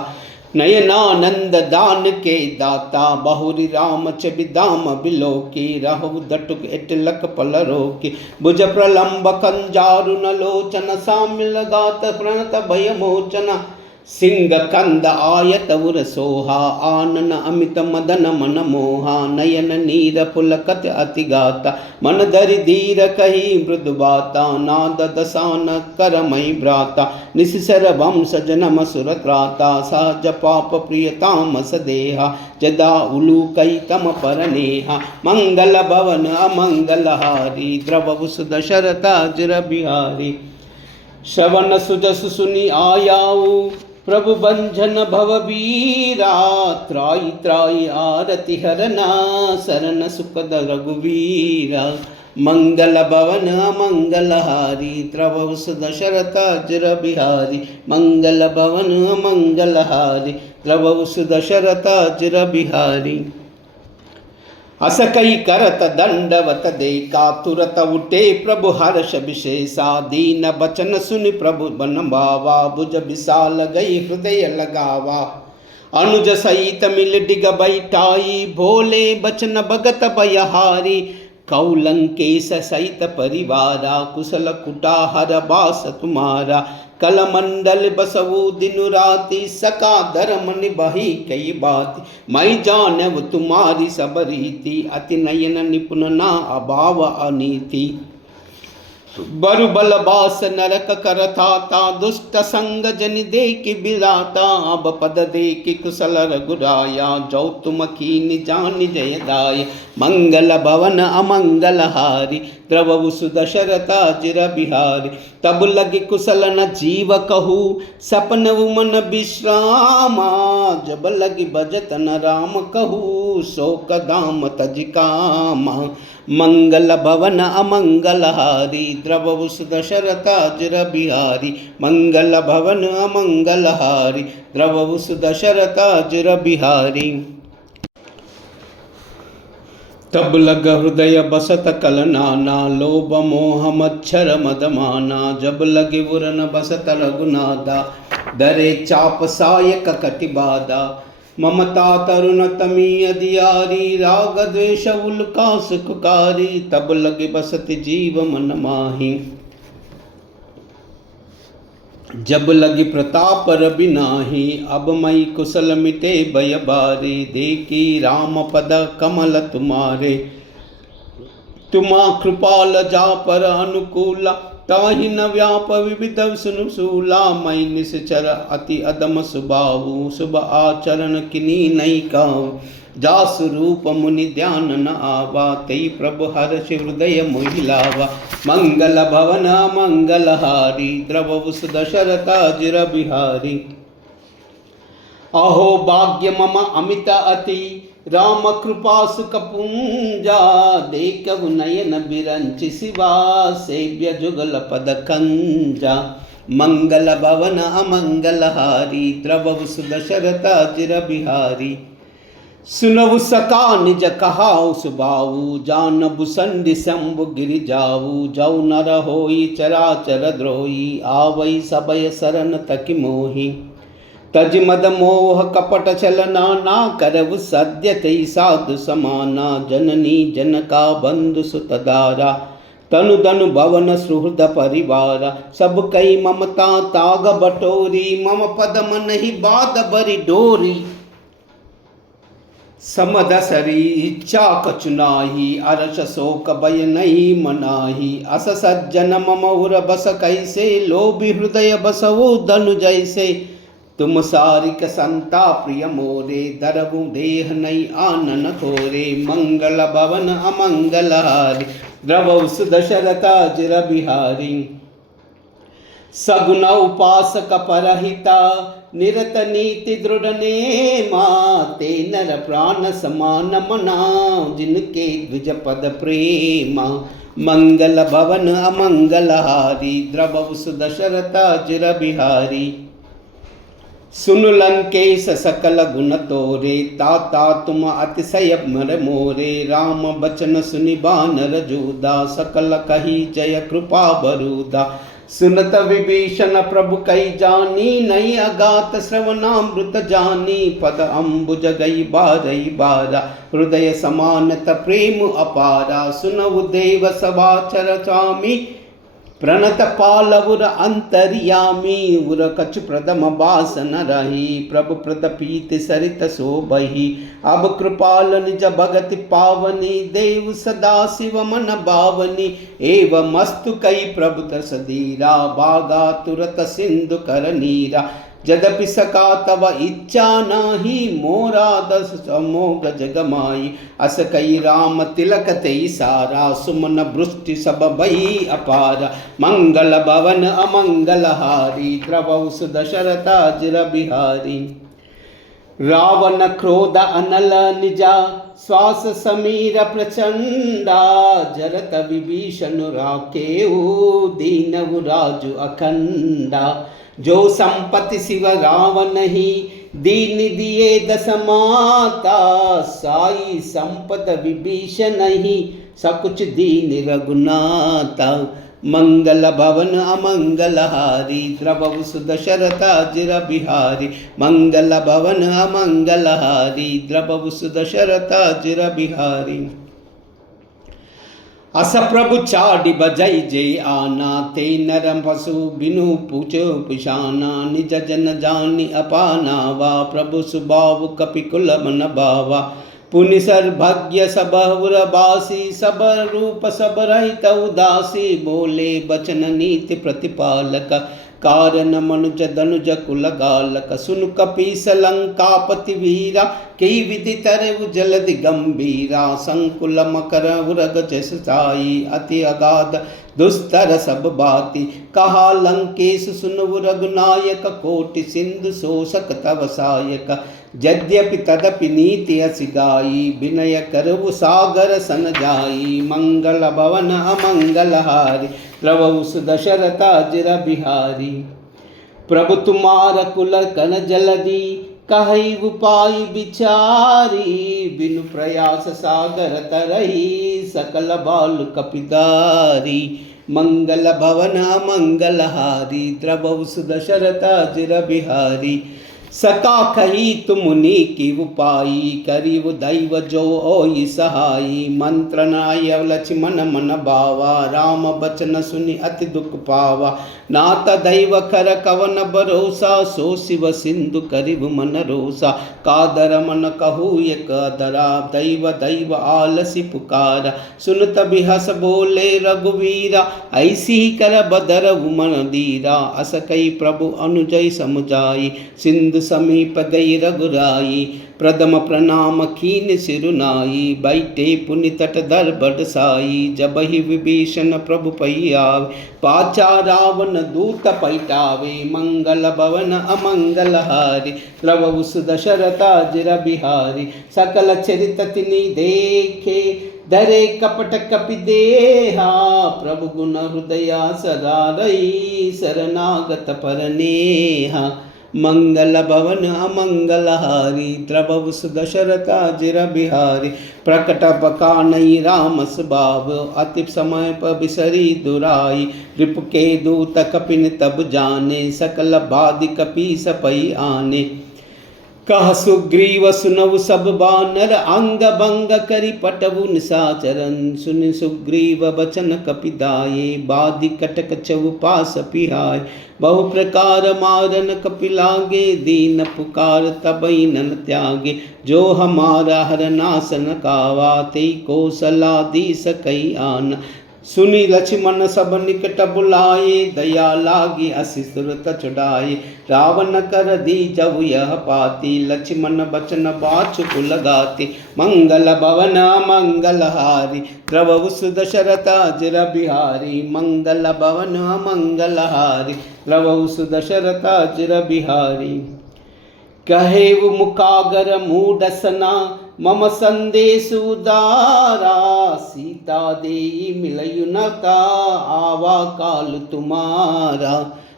नयनानंद दान के दाता बहुरी राम चबिदाम बिलोकी। रहु दटुक एटलक पल रोकी। भुज प्रलंब कंजारु न लोचन सामिल गात प्रणत भय मोचना। सिंह कंद आयत उर सोहा आनन अमित मदन मन मोहा। नयन नीर पुलकत अति गाता मन धरि धीर कही मृदु बाता। नाद दसान कर मई भ्राता निशिसर वंश जनम सुर त्राता। सहज पाप प्रियतामस देहा जदा उलू कई तम पर नेहा। मंगल भवन अमंगलहारी द्रवहु सुदशरथाजिर बिहारी। श्रवण सुजस सुनि आयाऊ प्रभु बंझन भवबीरा। त्राई त्राई आरति हरना शरण सुखद रघुवीरा। मंगल भवन अमंगलहारी द्रवहु सुदशरथाजिर बिहारी। मंगल भवन अमंगलहारी द्रवहु सुदशरथाजिर बिहारी। अस कई करत दंडवत देखा तुरत उठे प्रभु हर्ष विशेषा। दीन बचन सुनि प्रभु बन भावा भुज विशाल गई हृदय लगावा। अनुज सहित मिल डिग बैठाई भोले बचन भगत भयहारी। कौलंकेश सहित परिवारा कुशल कुटाहर बास तुम्हारा। कलमंडल बसवु दिनु राति सका धर्म निबही कई बात। मैं जानव तुम्हारी सब रीति अति नयन निपुण ना अभाव अनीति। बरु बल बास नरक करथाता दुष्ट संग जन दे की बिराता। अब पद दे की कुशल रघुराया जो तुम कीन जान जयदाय। मंगल भवन अमंगलहारी द्रवहु सुदशरथाजिर बिहारी। तब लगे कुशल न जीव कहू सपन मन विश्रामा। जब लगी बजत न राम कहू शोक दाम तज कामा। मंगल भवन अमंगलहारी द्रवहु सुदशरथाजिर बिहारी। मंगल भवन अमंगलहारी द्रवहु सुदशरथाजिर बिहारी। तब लग हृदय बसत कलनाना लोभ मोह मच्छर मदमाना। जब लगे उरन बसत रघुनादा दरे चाप सायक कटिबादा। ममता तरुण तमी अधियारी राग द्वेष उल्का सुखकारी। तब लगे बसत जीव मन माही जब लगी प्रताप रवि नाही। अब मई कुशल मिटे भय बारी देखी राम पद कमल तुम्हारे। तुमा कृपाल जा पर अनुकूला ताहि न व्याप विविध सुनुसूला। मई निश्चर अति अदम सुबाहु शुभ आचरण किनी नहीं काहू। जासु रूप मुनि ध्यान न आवा तई प्रभु हर्ष हृदय मोहिलावा। मंगल भवन मंगलहारी द्रवहु सुदशरथाजिर बिहारी। अहो भाग्य मम अमित अति राम कृपा सुख पुंजा। देखहु नयन बिरंचि शिवा सेव्य जुगल पद कंजा। मंगल भवन अमंगलहारी द्रवहु सुदशरथ अजिर बिहारी। सुनवु सका निज कहाउ सुबाऊ जानबु संडि शंभु गिर जाऊ। जौ नर होई चराचर द्रोही आवई सबय शरण तकि मोही। तज मद मोह कपट छलना ना करव सद्य तई साधु समाना। जननी जनका बंधु सुतदारा तनु धनु भवन सुहृद परिवारा। सब कई ममता ताग बटोरी मम पद मन ही बात बरी डोरी। समदसरी इच्छा कचुनाही अरस शोक भय नहीं मनाही। अस सज्जन मम उर बस कैसे लोभी हृदय बसवो धनु जैसे। तुम सारिक संता प्रिय मोरे दरबु देह नहीं आनन थोरे। मंगल भवन अमंगलहारी द्रवहु सुदशरथ अजिर बिहारी। सगुन उपासक परहिता निरत नीति दृढ़ नेमा। ते नर प्राण समान मना जिनके द्विज पद प्रेमा। मंगल भवन अमंगलहारी द्रवहु सुदशरथ अजिर बिहारी। सुन लंकेश सकल गुण तोरे ताता तुम अतिशय मर मोरे। राम बचन सुनि बानर जोदा सकल कही जय कृपा बरूदा। सुनत विभीषण प्रभु कई जानी नहीं अगात श्रवणामृत जानी। पद अम्बुज गई बारई बारा हृदय समानत प्रेम अपारा। सुनवु देव सभा चर स्वामी प्रणत पालवुर अंतर्यामी। उर कछु प्रथम बासन रही प्रभु प्रदपीत सरित शोभहि। अब कृपाल निज भगति पावनी देव सदा शिव मन भावनी। एवं मस्तु कई प्रभु तस धीरा बागा तुरत सिंधु कर नीरा। यद्यपि सका तव इच्छा नाही मोरा दस समोग जगमाई। अस कई राम तिलक तेई सारा सुमन वृष्टि सब भई अपारा। मंगल भवन अमंगलहारी द्रवहु सुदशरथ अजिर बिहारी। रावण क्रोध अनल निजा श्वास समीर प्रचंडा। जरत विभीषण राखेऊ दीनवु राजु अखंडा। जो संपत्ति शिव रावण ही दीन दिए दस माता। साई संपद विभीषण ही सकुच दीन रघुनाथा। मंगल भवन अमंगलहारी द्रवहु सुदशरथ अजिर बिहारी। मंगल भवन अमंगलहारी द्रवहु सुदशरथ अजिर बिहारी। अस प्रभु चाडि बजई जय आना। ते नरम पशु बिनु पूछो पिशाना। निज जन जानि अपानावा प्रभु सुबाहु कपिकुल मन भावा। पुनि सर्वज्ञ सब बासी सब रूप सब रहित उदासी। बोले बचन नीति प्रतिपालक कारण मनुज धनुज कुल गालक। सुन कपीस लंकापति वीरा कई विधि तरु जलधि गंभीरा। संकुल मकर उरग जस साई अति अगाध दुस्तर सब बाती। कहा लंकेश सुनवु रघुनायक कोटि सिंधु शोषक तव सायक। यद्यपि तदपि नीति असि गाई विनय करवु सागर सन जाई। मंगल भवन अमंगलहारी द्रवहु सुदशरथ अजिर बिहारी। प्रभु तुम्हार कुल कन जलधि कहि उपाय विचारी। बिनु प्रयास सागर तरही सकल बाल कपिदारी। मंगल भवन अमंगलहारी द्रवहु सुदशरथ अजिर बिहारी। सका कही तुम मुनि की उपाई करीब दैव जो ओई सहाई। मंत्र नाय लक्ष्मण मन भावा राम बचन सुनि अति दुख पावा। नात दैव कर कवन भरोसा सो शिव सिंधु करिब मन रोसा। कादर मन कहू एक दरा दैव दैव आलसी पुकारा। सुनत बिहस बोले रघुवीरा ऐसी कर बदर मन दीरा। अस कई प्रभु अनुजय समुझाई सिंधु समीप गई रघुराई। प्रथम प्रणाम कीन सिरुनाई बैठे पुनि तट दर बरसाई। जब ही विभीषण प्रभु पई आवे पाचा रावण दूत पैठावे, मंगल भवन अमंगल हारी, द्रवहु दशरथाजिर बिहारी। सकल चरित तिनि देखे, धरे कपट कपि देहा, प्रभु गुण हृदय सदा रही, शरणागत परनेहा। मंगल भवन अमंगल हारी, द्रवहु दशरथाजिर बिहारी। प्रकट बकानई राम स्वभाव, अति समय पर बिसरी दुराई, रिपु के दूत कपिन तब जाने, सकल बाधि कपि सपई आने। कह सुग्रीव सुनव सब बानर, अंग भंग करि पटवु निशाचरन, सुनि सुग्रीव बचन कपिदाये, बाधि कटक चौपास पिहाय। बहु प्रकार मारन कपि लागे, दीन पुकार तबई नन त्यागे, जो हमारा हरनासन कावा, तेई कौशलादि सकई आन। सुनि लक्ष्मण सब निकट बुलाए, दया लागी असी सुरत चुड़ाए, रावण कर दी जब यह पाती, लक्ष्मण बचन बाचुक लगाते। मंगल भवन मंगल हारी, द्रवहु दशरथाजिर बिहारी, मंगल भवन मंगल हारी, द्रवहु दशरथाजिर बिहारी। कहेउ मुखागर मूढ़सना, मम संदेश उदारा, सीता देई मिलयु न ता, आवा काल तुम्हारा।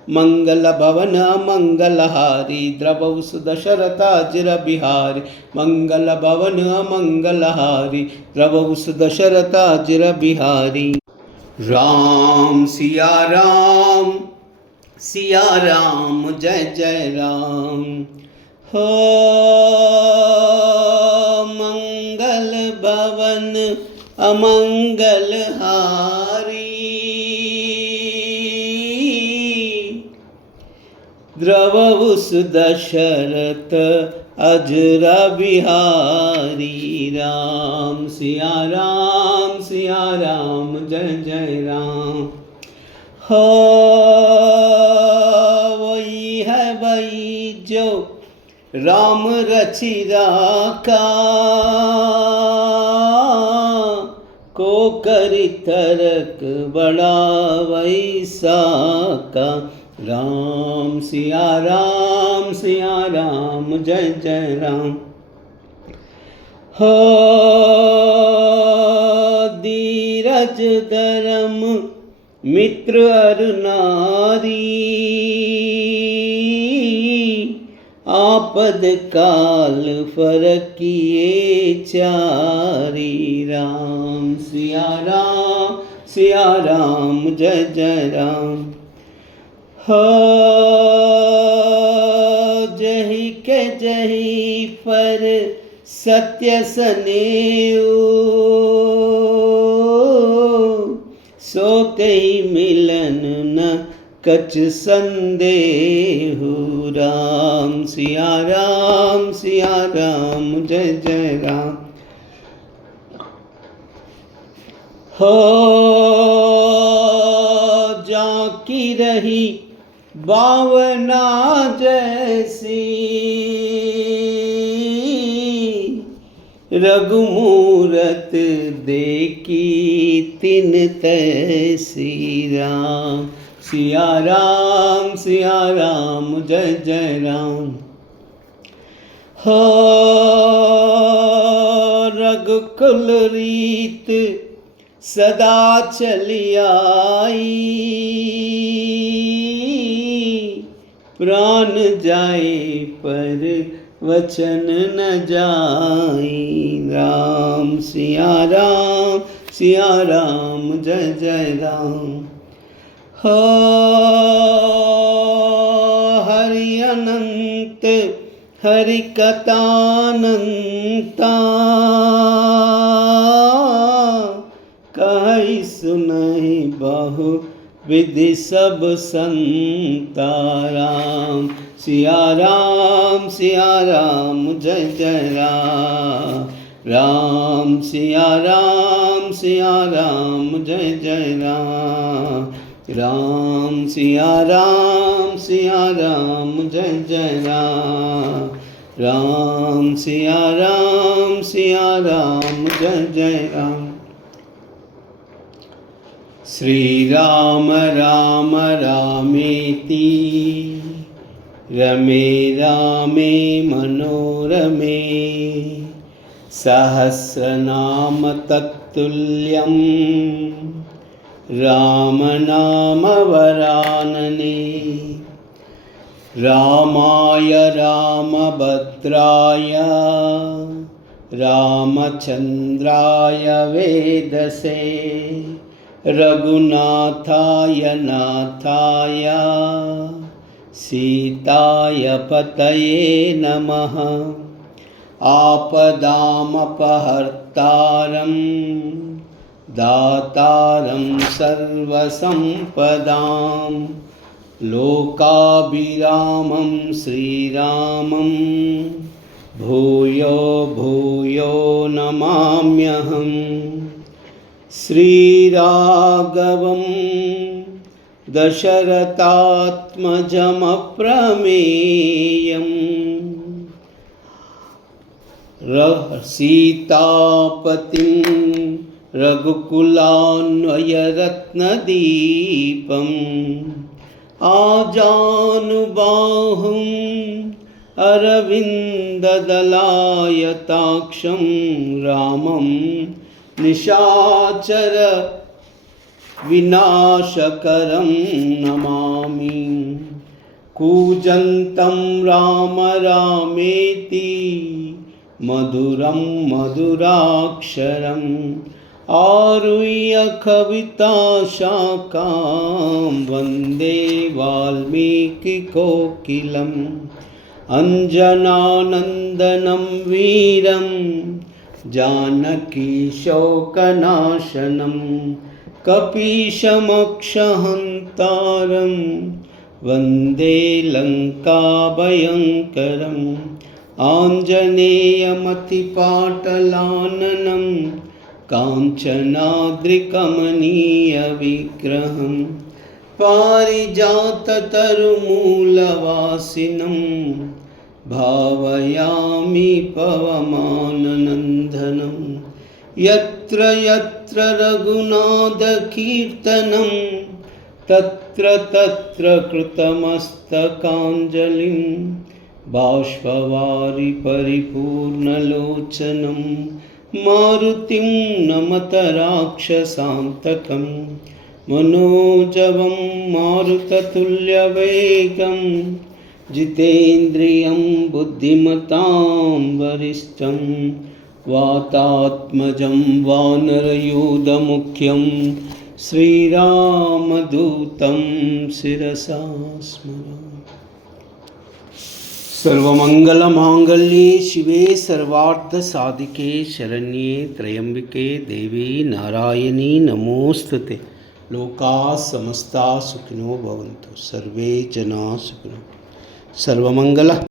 मंगल भवन मंगल हारी, द्रवहु दशरथाजिर बिहारी, मंगल भवन मंगल हारी, द्रवहु दशरथाजिर बिहारी। राम सिया राम, सिया राम जय जय राम। हो मंगल भवन अमंगल हारी, द्रवहु दशरथ अजिर बिहारी। राम सिया राम, सिया राम जय जय राम। हो वही है वही जो राम रचि राखा, को करि तरक बड़ा वैसा का। राम सिया राम, सिया राम जय जय राम। हो धीरज धर्म मित्र अर नारी, आपद काल फरकिए चारी। राम सिया राम, सिया राम जय जय राम। हो जही के जही पर सत्य सनेऊ, सो कही मिलन न कछ संदेहु। राम सिया राम, सिया राम जय जय राम। हो जाकी रही बावना जैसी, रघुमूरत देखी तिन तैसी। राम सिया राम, सिया राम जय जय राम। हो रघुकुल रीत सदा चली आई, प्राण जाए पर वचन न जाई। राम सिया राम, सिया राम जय जय राम। हो हरि अनंत हरि कथानंता, कहि सुनहि बहु विधि सब संता। राम सिया राम, सिया राम जय जय राम। राम सिया राम, सिया राम जय जय राम। राम सिया राम, सिया राम जय जय राम। राम सिया राम, सिया राम जय जय राम। श्रीराम राम रामेति रमे रामे मनोरमे सहस्रनाम तत्तुल्यं रामनाम वरानने रामाय रामभद्राय रामचन्द्राय वेदसे रघुनाथाय नाथाय सीताय पतये नमः। आपदामपहर्तारं दातारं सर्वसम्पदां लोकाभिरामं श्रीरामं भूयो भूयो नमाम्यहम्। श्रीराघवं दशरथात्मजमप्रमेयं सीतापतिं रघुकुलान्वयरत्नदीपम् आजानुबाहुं अरविन्ददलायताक्षं रामं निशाचर विनाशकरं नमामि। कूजन्तं राम रामेति मधुरं मधुराक्षरम् आरुह्य कविताशाखां वन्दे वाल्मीकिकोकिलम्। अञ्जनानन्दनं वीरं जानकीशोकनाशनं कपीशमक्षहन्तारं वन्दे लङ्काभयङ्करम्। आञ्जनेयमतिपाटलाननं काञ्चनाद्रिकमनीयविग्रहं पारिजाततरुमूलवासिनं भावयामि पवमाननन्दनं। यत्र यत्र रघुनाथकीर्तनं तत्र तत्र कृतमस्तकाञ्जलिं बाष्पवारि परिपूर्णलोचनं मारुतिं नमत राक्षसान्तकं। मनोजवं मारुततुल्यवेगं जितेन्द्रियं बुद्धिमतां वरिष्ठं वातात्मजं वानरयूथमुख्यं श्रीरामदूतं शिरसा स्मरामि। सर्वमंगलमांगल्ये शिवे सर्वार्थसाधिके शरण्ये त्र्यंबके देवी नारायणी नमोस्तुते। लोकाः समस्ताः सुखिनो भवन्तु, सर्वे जनाः सुखिनो। सर्वमंगल।